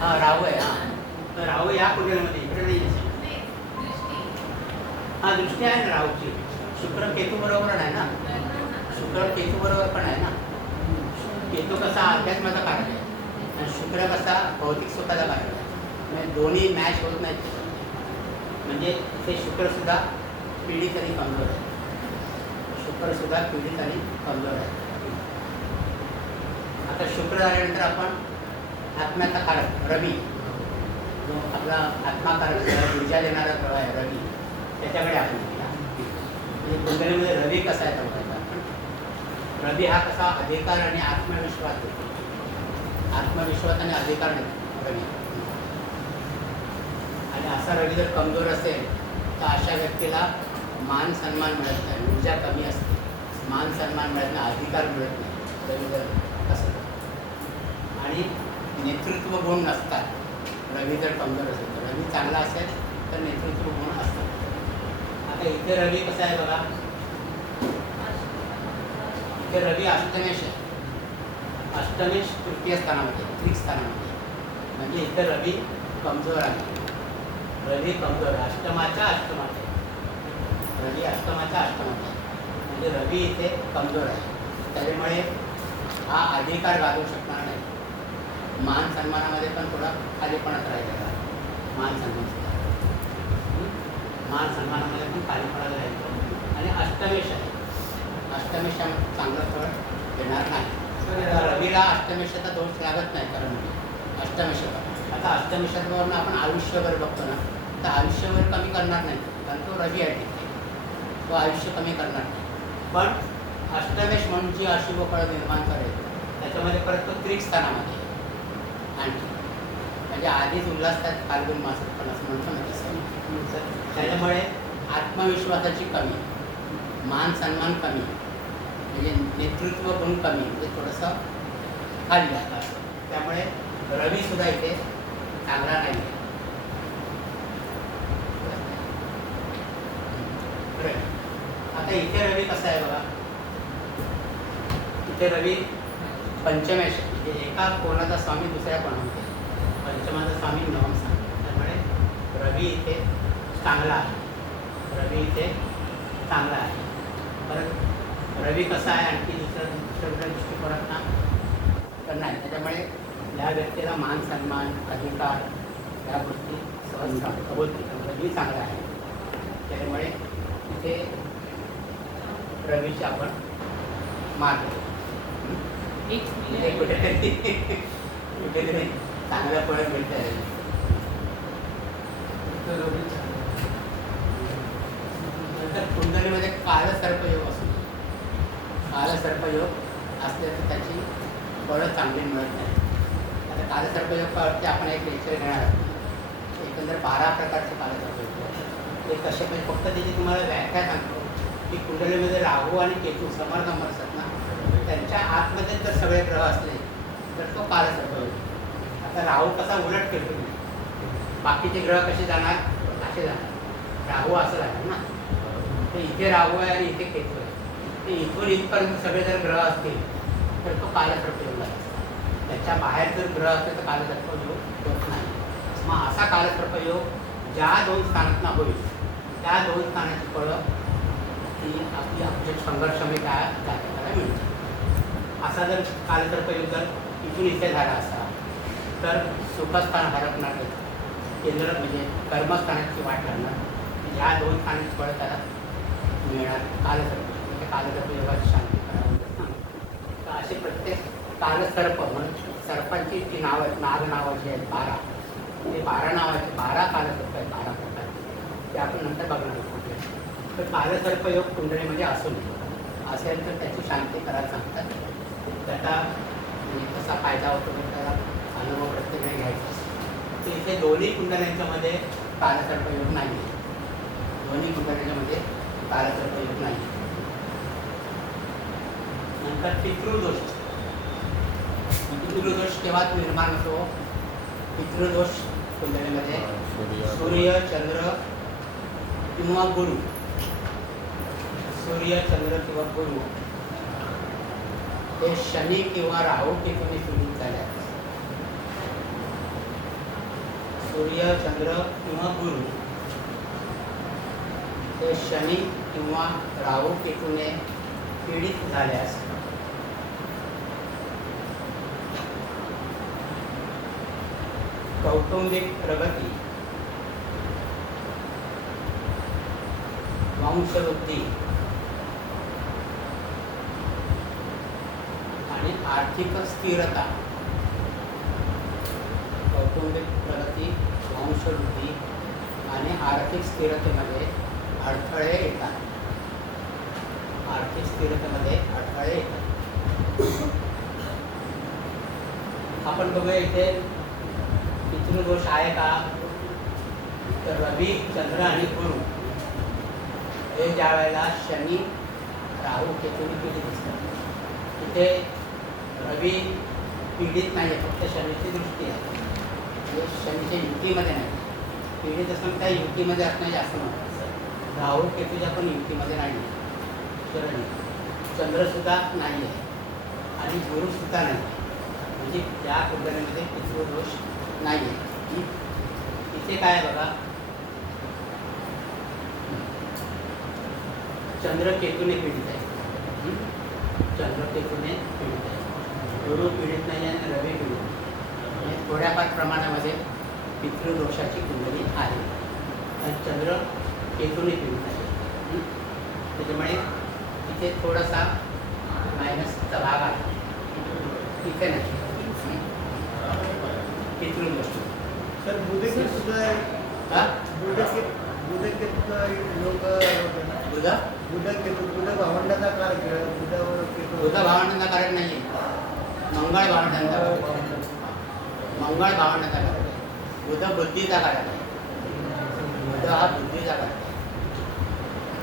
हां राहू आहे. हां तर राहू या कुंडलीमध्ये इकडे नाही आहे. हां दृष्टी आहे ना राहूची. शुक्र केतू बरोबर आहे ना, शुक्र केतू बरोबर पण आहे ना. केतू कसा अध्यात्माचा कारक आहे आणि शुक्र कसा भौतिक सुखाचा कारक आहे. म्हणजे दोन्ही मॅच होत नाहीत. म्हणजे इथे शुक्रसुद्धा पीडित आणि कमजोर आहे. शुक्रसुद्धा पीडित आणि कमजोर आहे. आता शुक्र झाल्यानंतर आपण आत्म्याचा कारक रवी, जो आपला आत्माकारक ऊर्जा देणारा ग्रह आहे रवी, त्याच्याकडे आपण म्हणजे कुंडलीमध्ये रवी कसा आहे बघायचा आपण. रवी हा कसा अधिकार आणि आत्मविश्वास देतो. आत्मविश्वास आणि अधिकार देतो रवी. आणि असा रवी जर कमजोर असेल तर अशा व्यक्तीला मान सन्मान मिळत नाही, ऊर्जा कमी असते, मान सन्मान मिळत नाही, अधिकार मिळत नाही रवी जर असं. आणि नेतृत्व गुण नसतात रवी जर कमजोर असेल तर. रवी चांगला असेल तर नेतृत्व गुण असतात. आता इथे रवी कसा आहे बघा, इथे रवी अष्टमेश आहे. अष्टमेश तृतीय स्थानामध्ये, त्रिक स्थानामध्ये. म्हणजे इथे रवी कमजोर आहे. रवी कमजोर आहे, अष्टमाच्या अष्टमात आहे. रवी अष्टमाच्या अष्टमात आहे, म्हणजे रवी इथे कमजोर आहे. त्याच्यामुळे हा अधिकार गाजवू शकणार नाही. मान सन्मानामध्ये पण थोडा खालीपणात राहिलेला. मान सन्मानामध्ये पण खालीपणात राहिलं. आणि अष्टमेश आहे, अष्टमेश चांगलं फळ देणार नाही. रवीला अष्टमेशाचा दोष लागत नाही, कारण अष्टमेशावर आता अष्टमेशावरून आपण आयुष्यभर बघतो ना, तर आयुष्यभर कमी करणार नाही, कारण तो रवी आहे तिथे, तो आयुष्य कमी करणार नाही. पण अष्टमेश म्हणून जी अशुभ फळं निर्माण करेल त्याच्यामध्ये परत तो त्रिक स्थानामध्ये आणखी, म्हणजे आधीच उल्हासतात फाल्गुन मासात पण असं म्हणतो ना तसं. त्याच्यामुळे आत्मविश्वासाची कमी, मान सन्मान कमी, म्हणजे नेतृत्व गुण कमी, म्हणजे थोडंसं खाली जातात. त्यामुळे रवीसुद्धा इथे चांगला नाही आहे. आता इथे रवी कसा आहे बघा, इथे रवी पंचमेश, म्हणजे एका कोणाचा स्वामी दुसऱ्या कोणामध्ये, पंचमाचा स्वामी नवम स्थान. त्यामुळे रवी इथे चांगला आहे, रवी इथे चांगला आहे. परत रवी कसा आहे आणखी दुसऱ्या दृष्टिकोनात ना तर नाही. त्याच्यामुळे या व्यक्तीला मान सन्मान अधिकार या गोष्टी सहज होतील. रवी चांगला आहे त्याच्यामुळे इथे रवीचे आपण मार्ग इथे कुठेतरी चांगलं फळ मिळत आहे. नंतर कुंडलीमध्ये कालसर्पयोग असतो. कालसर्पयोग असल्याचं त्याची फळं चांगली मिळत नाही. आता कालसर्पयोगावरती आपण एक लेक्चर घेणार आहोत. एकंदर 12 प्रकारचे कालसर्पयोग ते कसे म्हणजे फक्त त्याची तुम्हाला व्याख्या सांगतो की कुंडलीमध्ये राहू आणि केतू समर असतात ना, त्यांच्या आतमध्ये जर सगळे ग्रह असले तर तो कालसर्पयोग. आता राहू कसा उलट केतू, बाकीचे ग्रह कसे जाणार असे जाणार. राहू असं राहणार ना, ते इथे राहू आहे आणि इथे केतू आहे. ते इथून इथपर्यंत सगळे जर ग्रह असतील तर तो कालसर्पयोग आहे. त्याच्या बाहेर जर ग्रह असले तर कालसर्पयोग होत नाही. मग असा कालसर्पयोग ज्या 2 स्थानांना होईल त्या 2 स्थानाची फळं ती आपली आपले संघर्षमय काय जातीला मिळते. असा जर कालसर्पयोग जर इथून इथे झाला असता तर सुखस्थान हरपणार, केंद्र म्हणजे कर्मस्थानाची वाट लागणार. या 2 स्थानाची फळं त्याला मिळणार. कालसर्प म्हणजे कालसर्पयोगाची शांती करावं. तर असे प्रत्येक कालसर्प म्हणून सर्पांची जी नावं आहेत, नाग नावाची आहेत 12, ते 12 नावाचे 12 कालसर्प आहेत, 12 प्रकारचे. ते आपण नंतर बघणार आहोत. तर कालसर्पयोग कुंडलीमध्ये असू नये. असेल तर त्याची शांती करायला सांगतात. त्याचा म्हणजे कसा फायदा होतो त्याला अनुभव प्रत्येकाने घ्यायचा. तर इथे दोन्ही कुंडल्यांच्यामध्ये कालसर्पयोग नाही. दोन्ही कुंडल्यांच्यामध्ये कालसर्पयोग नाही. नंतर पितृदोष. पितृदोष केव्हा निर्माण होतो? पितृदोष कुंडलीमध्ये सूर्य चंद्र किंवा गुरु, सूर्य चंद्र किंवा गुरु हे शनी किंवा राहू केतूने सुरू झाल्यास, सूर्य चंद्र किंवा गुरु हे शनी किंवा राहू केतूने पीडित झाल्यास कौटुंबिक प्रगती, वंशवृद्धी आणि आर्थिक स्थिरता, कौटुंबिक प्रगती, वंशवृद्धी आणि आर्थिक स्थिरतेमध्ये अडथळे येतात. आर्थिक स्थिरतेमध्ये अडथळे येतात. आपण बघूया इथे पितृदोष आहे का? तर रवी, चंद्र आणि गुरु हे ज्या वेळेला शनी राहू केतूने पीडित असतात. तिथे रवी पीडित नाही आहे, फक्त शनीची दृष्टी आहे. म्हणजे शनीच्या युतीमध्ये नाही. पीडित असताना त्या युतीमध्ये असणं जास्त महत्त्वाचं. राहू केतूच्या पण युतीमध्ये नाही आहे. शनी चंद्रसुद्धा नाही आहे आणि गुरुसुद्धा नाही आहे. म्हणजे त्या कुंडलीमध्ये पितृदोष नाही आहे. इथे काय आहे बघा, चंद्र केतूने पीडित आहे. चंद्र केतूने पीडित आहे. गुरु पीडित नाही आणि रवी पीडित नाही. म्हणजे थोड्याफार प्रमाणामध्ये पितृदोषाची कुंडली आहे आणि चंद्र केतूने पीडित आहे. त्याच्यामुळे इथे थोडासा मायनसचा भाग आहे. इथे नाही पितृदोष. सर बुधकेतूचा बुध भावंडाचा कारक, बुध भावंडांचा कारक नाही आहे. मंगळ भावंडांचा कारक आहे. मंगळ भावंडांचा कारक आहे. बुध बुद्धीचा कारक आहे. बुध हा बुद्धीचा कारक आहे.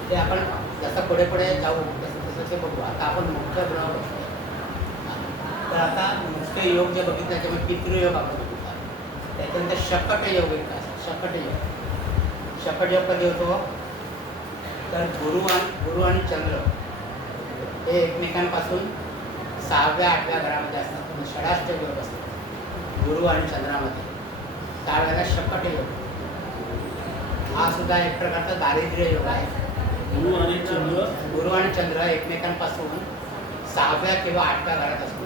ते आपण जसं पुढे पुढे जाऊ तसं ते बघू. आता आपण मुख्य ग्रह बघतो. तर आता मुख्य योग जे बघितलं त्याच्यामध्ये पितृयोग आपण बघितला. त्याच्यानंतर शकट योग एक असतो. शकट योग, शकट योग कधी होतो? तर गुरु आणि चंद्र हे एकमेकांपासून 6व्या 8व्या घरामध्ये असतात. म्हणजे षडाष्टक योग असतात गुरु आणि चंद्रामध्ये. त्यावेळेला शकट योग. हा सुद्धा एक प्रकारचा दारिद्र्य योग आहे. गुरु आणि चंद्र एकमेकांपासून 6व्या किंवा 8व्या घरात असतो.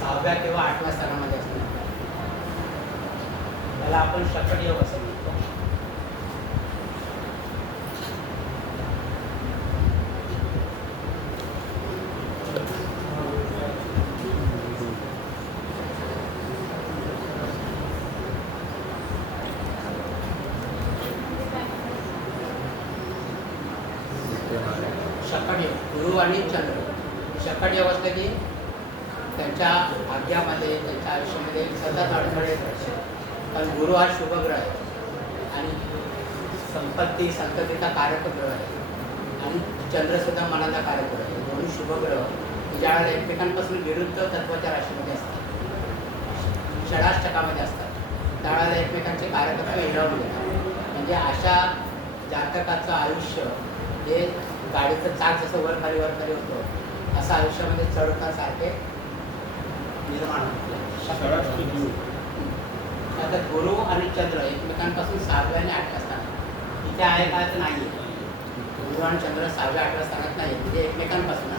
6व्या किंवा 8व्या स्थानामध्ये असतो. त्याला आपण शकट योग असं म्हणतो. शकट योग गुरु आणि चंद्र. शकट योग असलं की त्यांच्या भाग्यामध्ये त्यांच्या आयुष्यामध्ये सतत अडथळे येतात. कारण गुरु हा शुभग्रह आहे आणि संपत्ती संततीचा कारक ग्रह आहे आणि चंद्रसुद्धा मनाचा कारक ग्रह आहे. दोन्ही शुभग्रह ज्यावेळेला एकमेकांपासून विरुद्ध तत्वाच्या राशीमध्ये असतात, षडाष्टकामध्ये असतात, त्यावेळेला एकमेकांचे कारकत्व हिरावून घेतात. म्हणजे अशा जातकाचं आयुष्य हे गाडीचं चाक जसं वर खाली होतं असं आयुष्यामध्ये चढतासारखे निर्माण होते. आता गुरु आणि चंद्र एकमेकांपासून 6व्या आणि 8व्या स्थानात इथे आहे का तर नाही. गुरु आणि चंद्र 6व्या 8व्या स्थानात नाही. म्हणजे एकमेकांपासून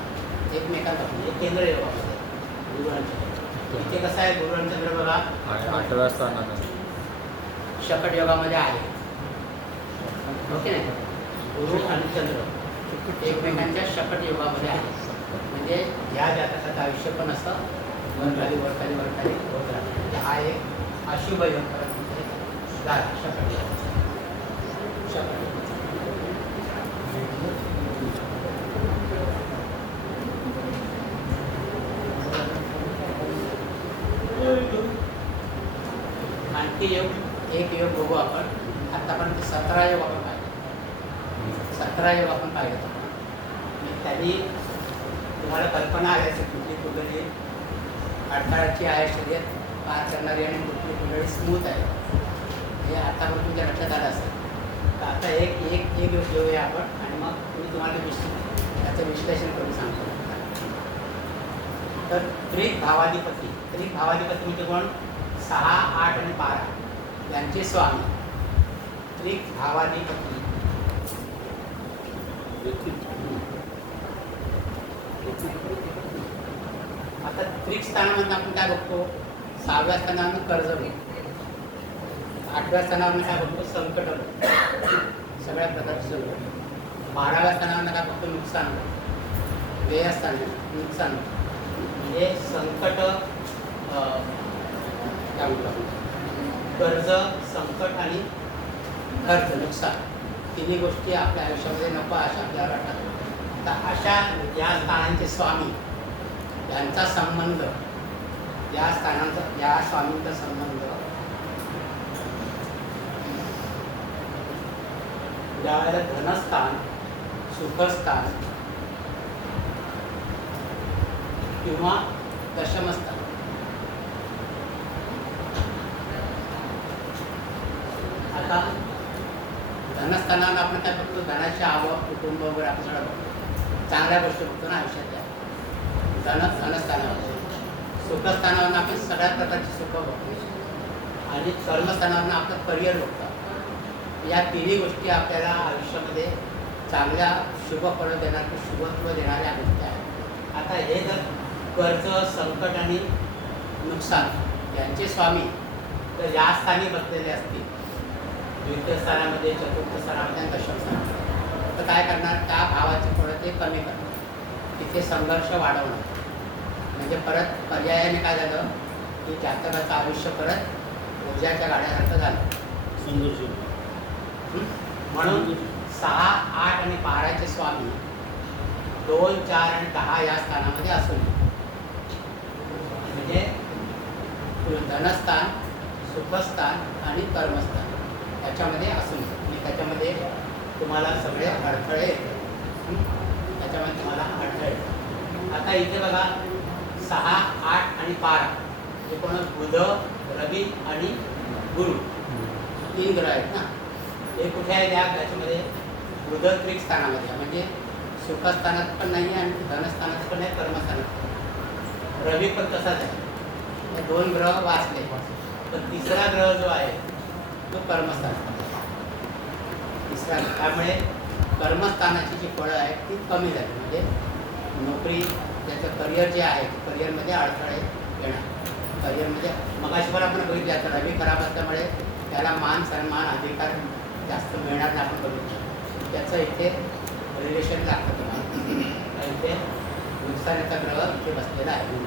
हे केंद्र योगामध्ये गुरु आणि चंद्र. इथे कसं आहे गुरु आणि चंद्र बघा 8व्या स्थानात शकट योगामध्ये आहे. ओके नाही. गुरु आणि चंद्र एकमेकांच्या शकट योगामध्ये आहे. म्हणजे या जातकाचं आयुष्य पण असं वरखाली वरखाली वरखाली होत राहतं. म्हणजे हा एक अशुभ योग झाला शकट योग. शकट योग. आणखी योग एक योग बघू आपण. आतापर्यंत 17 योग आपण पाहिले. 17 योग आपण पाहिले. त्यांनी तुम्हाला कल्पना आली असेल कुठली कुंडली अडथळ्याची आहे, शर्यत पार करणारी आणि कुठली कुंडली स्मूथ आहे हे आतापर्यंत तुमच्या लक्षात आलं असेल. तर आता एक एक एक योग घेऊया आपण आणि मग मी तुम्हाला त्याचं विश्लेषण करून सांगतो. तर त्रिक भावाधिपती म्हणजे कोण? 6, 8 आणि 12 यांचे स्वामी त्रिक भावाधिपती. आता त्रिक स्थानामधून आपण काय बघतो? 6व्या स्थानावरून कर्ज बघतो, 8व्या स्थानावरून काय बघतो? संकट बघतो, सगळ्या प्रकारचे संकट. 12व्या स्थानावरून काय बघतो? नुकसान बघतो, व्ययस्थान नुकसान बघतो. म्हणजे संकट काय म्हणतो आपण? कर्ज, संकट आणि खर्च नुकसान तिन्ही गोष्टी आपल्या आयुष्यामध्ये नको अशा आपल्याला वाटतात. तर अशा या स्थानांचे स्वामी यांचा संबंध या स्थानांचा या स्वामींचा संबंध ज्यावेळेला धनस्थान, सुखस्थान किंवा दशमस्थान आता धनस्थानावर आपण काय बघतो? धनाची आवक, कुटुंब वगैरे आपण सगळं बघतो. चांगल्या गोष्टी बघतो ना आयुष्यातल्या. धनस्थानावर. सुखस्थानावर आपण सगळ्या प्रकारची सुख बघतो आणि कर्मस्थानावर आपलं करिअर बघतो. या तिन्ही गोष्टी आपल्याला आयुष्यामध्ये चांगल्या शुभ फळं देणाऱ्या, शुभत्व देणाऱ्या गोष्टी आहेत. आता हे जर कर्ज, संकट आणि नुकसान यांचे स्वामी तर या स्थानी बसलेले असतील, द्वितीय स्थानामध्ये, चतुर्थ स्थानामध्ये आणि दशम स्थानामध्ये, तर काय करणार? त्या भावाची फळं ते कमी करणार, तिथे संघर्ष वाढवणार. म्हणजे परत पर्यायाने काय झालं की जातकाचं आयुष्य परत ऊर्जाच्या गाड्यासारखं झालं. संघर्ष म्हणून 6, 8 आणि 12चे स्वामी 2, 4 आणि 10 या स्थानामध्ये असून म्हणजे धनस्थान, सुखस्थान आणि कर्मस्थान याच्यामध्ये असून आणि त्याच्यामध्ये तुम्हाला सगळे अडथळे त्याच्यामध्ये तुम्हाला अडथळे. आता इथे बघा 6, 8 आणि 12 हे कोण? बुध, रवी आणि गुरु 3 ग्रह आहेत ना. हे कुठे आहे? त्याच्यामध्ये बुध त्रिक स्थानामध्ये म्हणजे सुखस्थानात पण नाही आणि धनस्थानात पण नाही, कर्मस्थानात. रवी पण तसाच आहे. हे 2 ग्रह वाचले, तर तिसरा ग्रह जो आहे तो कर्मस्थान. तिसरा, त्यामुळे कर्मस्थानाची जी फळं आहेत ती कमी झाली. म्हणजे नोकरी, त्याचं करिअर जे आहे करिअरमध्ये अडथळे येणार. करिअरमध्ये मगाशी पण आपण बघितले, आता रवी खराब असल्यामुळे त्याला मान सन्मान अधिकार जास्त मिळणार नाही. आपण बघितलं त्याचं इथे रिलेशन लागतं तुम्हाला. इथे नुकसानाचा ग्रह इथे बसलेला आहे.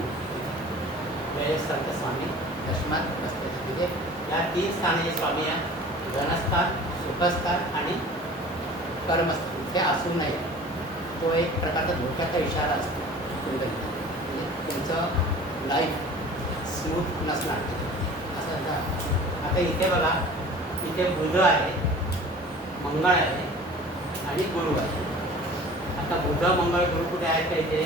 जयेश संत स्वामी दशमात बसलेला. म्हणजे या 3 स्थानी स्वामी आहे, धनस्थान, सुखस्थान आणि कर्मस्थान. इथे असू नये, तो एक प्रकारचा धोक्याचा इशारा असतो. म्हणजे तुमचं लाईफ स्मूथ नसणार असं का. आता इथे बघा, इथे बुध आहे, मंगळ आहे आणि गुरु आहे. आता बुध मंगळ गुरु कुठे आहेत का इथे,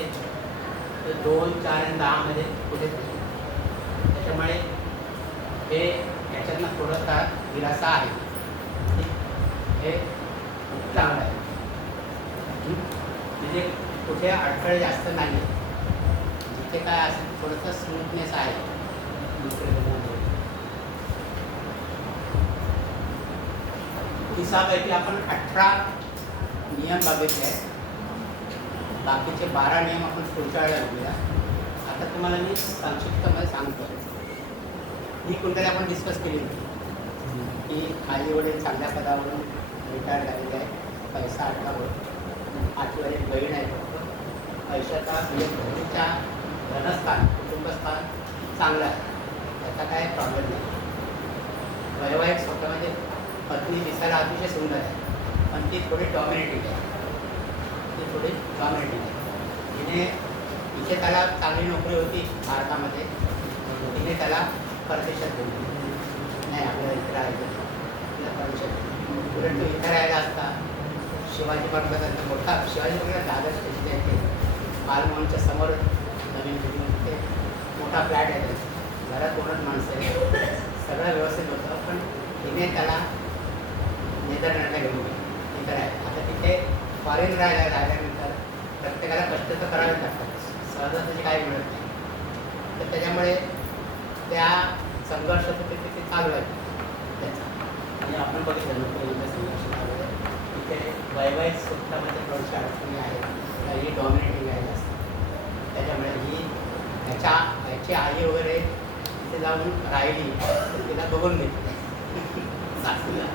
तर 2, 4 आणि 10 मध्ये कुठे. त्याच्यामुळे हे याच्यातनं थोडासा दिलासा आहे. हे चांगलं आहे. म्हणजे कुठे अडथळे जास्त नाही आहे. जिथे काय असेल थोडंसं स्मूथनेस आहे. तिसापैकी आपण 18 नियम बघितले आहेत. बाकीचे 12 नियम आपण पुढच्या वेळेला बघूया. आता तुम्हाला मी संक्षिप्तमध्ये सांगतो. ही कुंडली आपण डिस्कस केली होती की आई वडील चांगल्या पदावरून रिटायर झालेले आहे, पैसा अटकावर, 8वर एक बहीण आहे. फक्त पैशाचा म्हणजे बहिणीच्या धनस्थान, कुटुंबस्थान चांगलं आहे, त्याचा काय प्रॉब्लेम नाही. वैवाहिक स्वतःमध्ये पत्नी दिसायला अतिशय सुंदर आहे, पण ती थोडी डॉमिनेटिंग आहे. तिने इथे त्याला चांगली नोकरी होती भारतामध्ये, तिने त्याला परदेशात दिली. नाही आपल्याला इथे राहायचं, तिला परदेशात. उलट तो इथे राहायला असता. शिवाजी महाराजांचा मोठा, शिवाजी महाराज दादर स्टेशन आहे, मालमोहनच्या समोर नवीन तिथे मोठा फ्लॅट आहे. त्याचा घरात 2च माणसं आहे, सगळं व्यवस्थित होतं. पण तिने त्याला नेदरलँडला घेऊन गेली. इथं राहायला. आता तिथे फॉरेन राहिल्यानंतर प्रत्येकाला कष्ट तर करावेच लागतात, सहजा त्याची काही मिळत नाही. तर त्याच्यामुळे त्या संघर्ष तिथे चालू आहे त्याचा. आणि आपण बघितलं नोकरीमध्ये संघर्ष चालू आहे. तिथे वैवाहिक सुखामध्ये थोडीशी अडचणी आहेत, काही डॉमिनेटिंग आहे जास्त. त्याच्यामुळे ही ह्याची आई वगैरे तिथे जाऊन राहिली तर तिला बघून घेतली सासूला.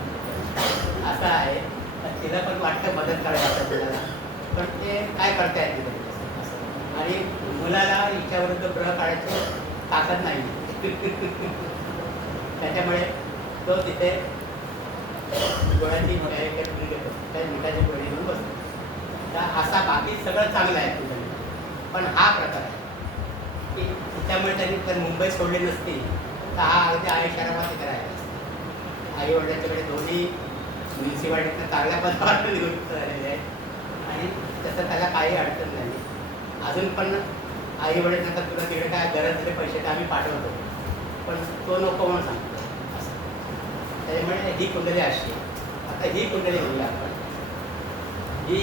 असं आहे. तर तिला पण वाटतं मदत करायला तिला, पण ते काय करता येते असं. आणि मुलाला हिच्याविरुद्ध ग्रह काढायची ताकद नाही. त्याच्यामुळे तो तिथे गोळ्याची त्या मिठाची गोळी घेऊन बसतो. तर असा बाकी सगळं चांगलं आहे तुझं. पण हा प्रकार आहे की त्याच्यामुळे त्यांनी जर मुंबई सोडली नसती तर हा अगदी आयुष्यामध्ये करायला असते. आई वडिलांच्याकडे दोन्ही म्युन्सिपाल्टीतनं चांगल्या पदावर निवृत्त झालेले आहेत आणि तसं त्याला काही अडचण नाही. अजून पण आई वडील नंतर तुला तिकडे काय गरज झाले पैसे तर आम्ही पाठवतो, पण तो नको म्हणून सांगतो असं. त्याच्यामुळे ही कुंडली अशी. आता ही कुंडली घेऊया आपण. ही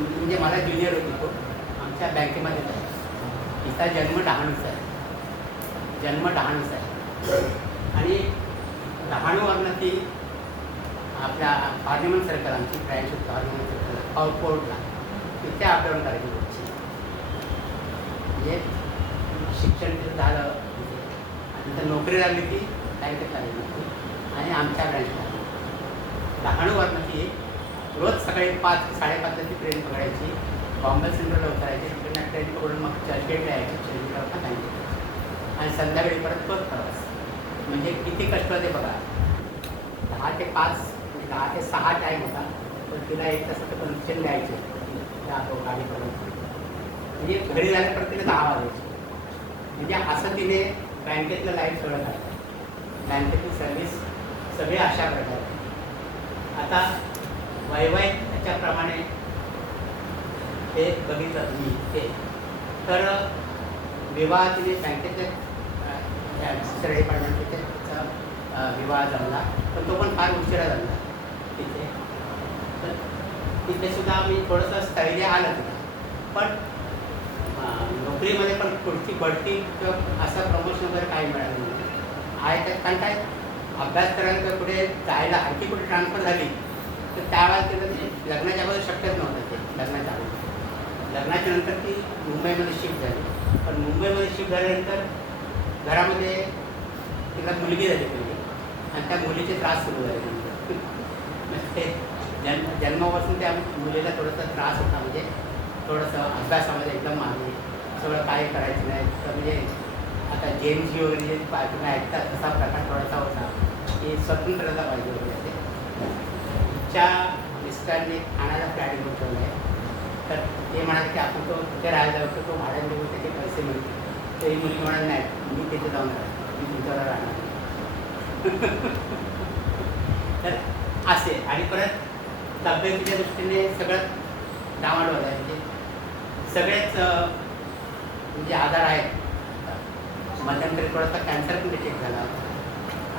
म्हणजे मला ज्युनियर होती तो, आमच्या बँकेमध्येच आहे. तिचा जन्म डहाणूचा आहे. आणि डहाणूवरनं ती आपल्या पार्लिमेंट सर्कल, आमची ब्रँच होती पार्लिमेंट सर्कल कोर्टला, तिथे अपडाऊन करायची होती. म्हणजे शिक्षण तिथं झालं आणि नंतर नोकरी लागली ती बँकेत लागली नोकरी आणि आमच्या ब्रँचला. डहाणूवरनं ती रोज सकाळी 5 ते 5:30 ती ट्रेन पकडायची, बॉम्बे सेंट्रलला उतरायची, तिकडनं ट्रेन पकडून मग चर्चगेटला यायची, चर्चगेटला बँकेत आणि संध्याकाळी परत तोच प्रवास. म्हणजे किती कष्ट होते बघा. 10 ते 5 10 ते 6 टाईम होता, पण तिला 1 तासाचं कनेक्शन द्यायचे गाडीपर्यंत. म्हणजे घरी झाल्यापर्यंत तिला 10 वाजायचे. म्हणजे असं तिने बँकेतलं लाईफ सगळं काढलं. बँकेतली सर्व्हिस सगळे अशा प्रकारे. आता वैवाहिक त्याच्याप्रमाणे हे बघितलं मी ते, तर विवाह तिने बँकेतले दुसऱ्या डिपार्टमेंट तिथे तिचा विवाह जमला, पण तो पण फार उशिरा झाला तिथे. तर तिथे सुद्धा मी थोडंसं स्थैर्य आलं तिला, पण नोकरीमध्ये पण पुढची बढती किंवा असं प्रमोशन वगैरे काही मिळालं नाही आहे. त्यात कारण काय अभ्यास करायला तर पुढे जायला आणखी कुठे ट्रान्सफर झाली तर त्यावेळेला तिला ते लग्नाच्या अगोदर शक्यच नव्हतं ते लग्नाच्या अगोदर. लग्नाच्या नंतर ती मुंबईमध्ये शिफ्ट झाली. पण मुंबईमध्ये शिफ्ट झाल्यानंतर घरामध्ये तिला मुलगी झाली पहिली आणि त्या मुलीचे त्रास सुरू झाले नंतर. ते जन्मापासून त्या मुलीला थोडासा त्रास होता. म्हणजे थोडंसं अभ्यासामध्ये एकदम मागे सगळं काय करायचं नाही. तर म्हणजे आता जेमची वगैरे जे तुम्ही ऐकतात तसा प्रकार थोडासा होता की स्वतंत्रता पाहिजे वगैरे. त्या मिस्टरने ठाण्याला फ्लॅट घेऊन ठेवला आहे. तर ते म्हणाले की आपण तो कुठे राहायला जाऊ तो भाड्याने देऊन त्याचे पैसे मिळतील. तरी मुलगी म्हणाल नाही मी तिथे जाऊन राहणार मी तुमच्यावर राहणार. तर असे आणि परत तब्येतीच्या दृष्टीने सगळं डामाडोल आहे. म्हणजे सगळेच म्हणजे आजार आहेत. मध्यंतरी थोडासा कॅन्सर पण डिटेक्ट झाला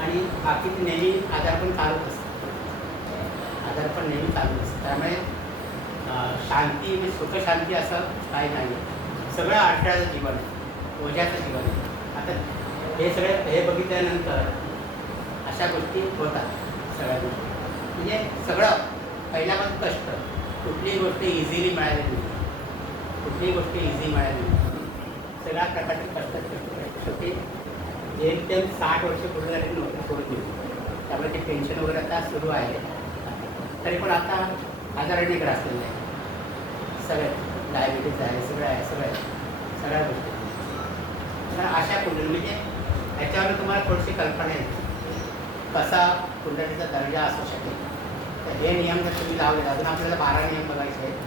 आणि बाकीचे नेहमी आजार पण चालूच असतात. आजार पण नेहमी चालू असतात. त्यामुळे शांती म्हणजे सुखशांती असं काही नाही आहे. सगळं अडथळ्याचं जीवन आहे, ओझ्याचं जीवन आहे. आता हे सगळे हे बघितल्यानंतर अशा गोष्टी होतात सगळ्या गोष्टी. म्हणजे सगळं पहिल्यापासून कष्ट कुठलीही गोष्ट इझिली मिळाली नाही. कुठलीही गोष्ट इझी मिळाली नाही. सगळ्या प्रकारचे कष्ट शेवटी जेमतेम 60 वर्ष पूर्ण झाली नोकरी सोडून दिली. त्यामुळे ते पेन्शन वगैरे आता सुरू आहे. तरी पण आता आजाराने ग्रासलेलं आहे. सगळे डायबिटीज आहे सगळं आहे सगळ्या गोष्टी. तर अशा कुंडली म्हणजे ह्याच्यावर तुम्हाला थोडीशी कल्पना येते कसा कुंडलीचा दर्जा असू शकेल. तर हे नियम जर तुम्ही लावले अजून आपल्याला 12 नियम बघायचे आहेत.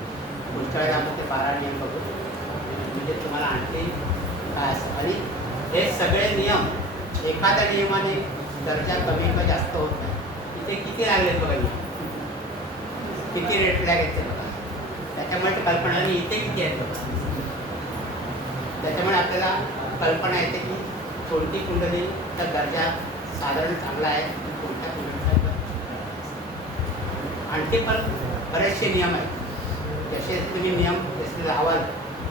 पुढच्या वेळेला आपण ते 12 नियम बघू म्हणजे तुम्हाला आणखी काय असतं. आणि हे सगळे नियम एखाद्या नियमाने दर्जा कमी किंवा जास्त होत नाही. इथे किती लागले बघा किती रेट लागायचे बघा. त्याच्यामुळे कल्पना आणि इथे किती आहेत बघा. त्याच्यामुळे आपल्याला कल्पना येते की कोणती कुंडलीचा दर्जा साधारण चांगला आहे कोणत्या कुंडलीचा. आणखी पण बरेचसे नियम आहेत. जसे तुम्ही नियम जसे लावाल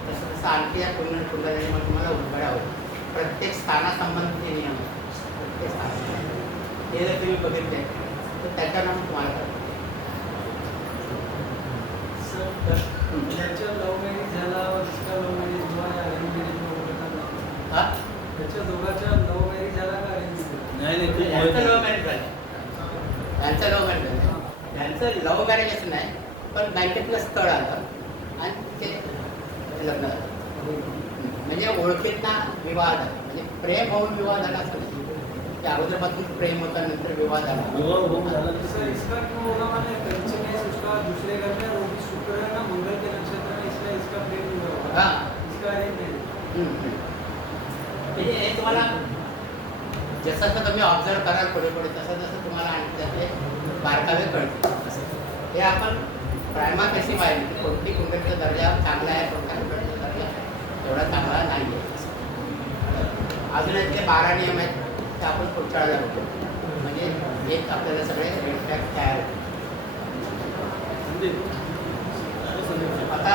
तसं तसं आणखी या कुंडलीमुळे तुम्हाला उलगडा होईल. प्रत्येक स्थानासंबंधीचे नियम आहेत. प्रत्येक स्थान हे जर तुम्ही बघितले तर त्याच्यानं तुम्हाला कळेल. त्याच्या लव्ह मॅरेज झाला दुसरा लव्ह मॅरेज किंवा अरेंज मॅरेज हां त्याच्या दोघांच्या लव्ह मॅरेज झाला का अरेंज नाही यांचं लव्ह मॅरेज झालं. यांचं लव्ह मॅरेज झालं. यांचं लव्ह मॅरेज असं नाही पण बँकेतलं स्थळ आलं आणि ते लग्न झालं. म्हणजे ओळखीतना विवाह झाला. म्हणजे प्रेम होऊन विवाह झाला असं नाही. ते अगोदरपासून प्रेम होता नंतर विवाह झाला. सर इसका क्यों होगा माने पंचम है उसका दूसरे घर में वो भी शुक्र है ना मंगल के नक्षत्र में इसलिए इसका प्रेम हुआ होगा. हां इसका अरेंज मैरिज. म्हणजे हे तुम्हाला जसं जसं तुम्ही ऑब्झर्व कराल पुढे पुढे तसं तसं तुम्हाला आणखी त्याचे बारकावे कळतील. हे आपण प्रायमा कशी पाहिजे की कोणती कुंडलीचा दर्जा चांगला आहे कोणत्या कुंडलीचा दर्जा एवढा चांगला नाही आहे. अजून यातले 12 नियम आहेत ते आपण पुढच्या वेळेला बघू. म्हणजे एक आपल्याला सगळे रेड फ्लॅग तयार होते. आता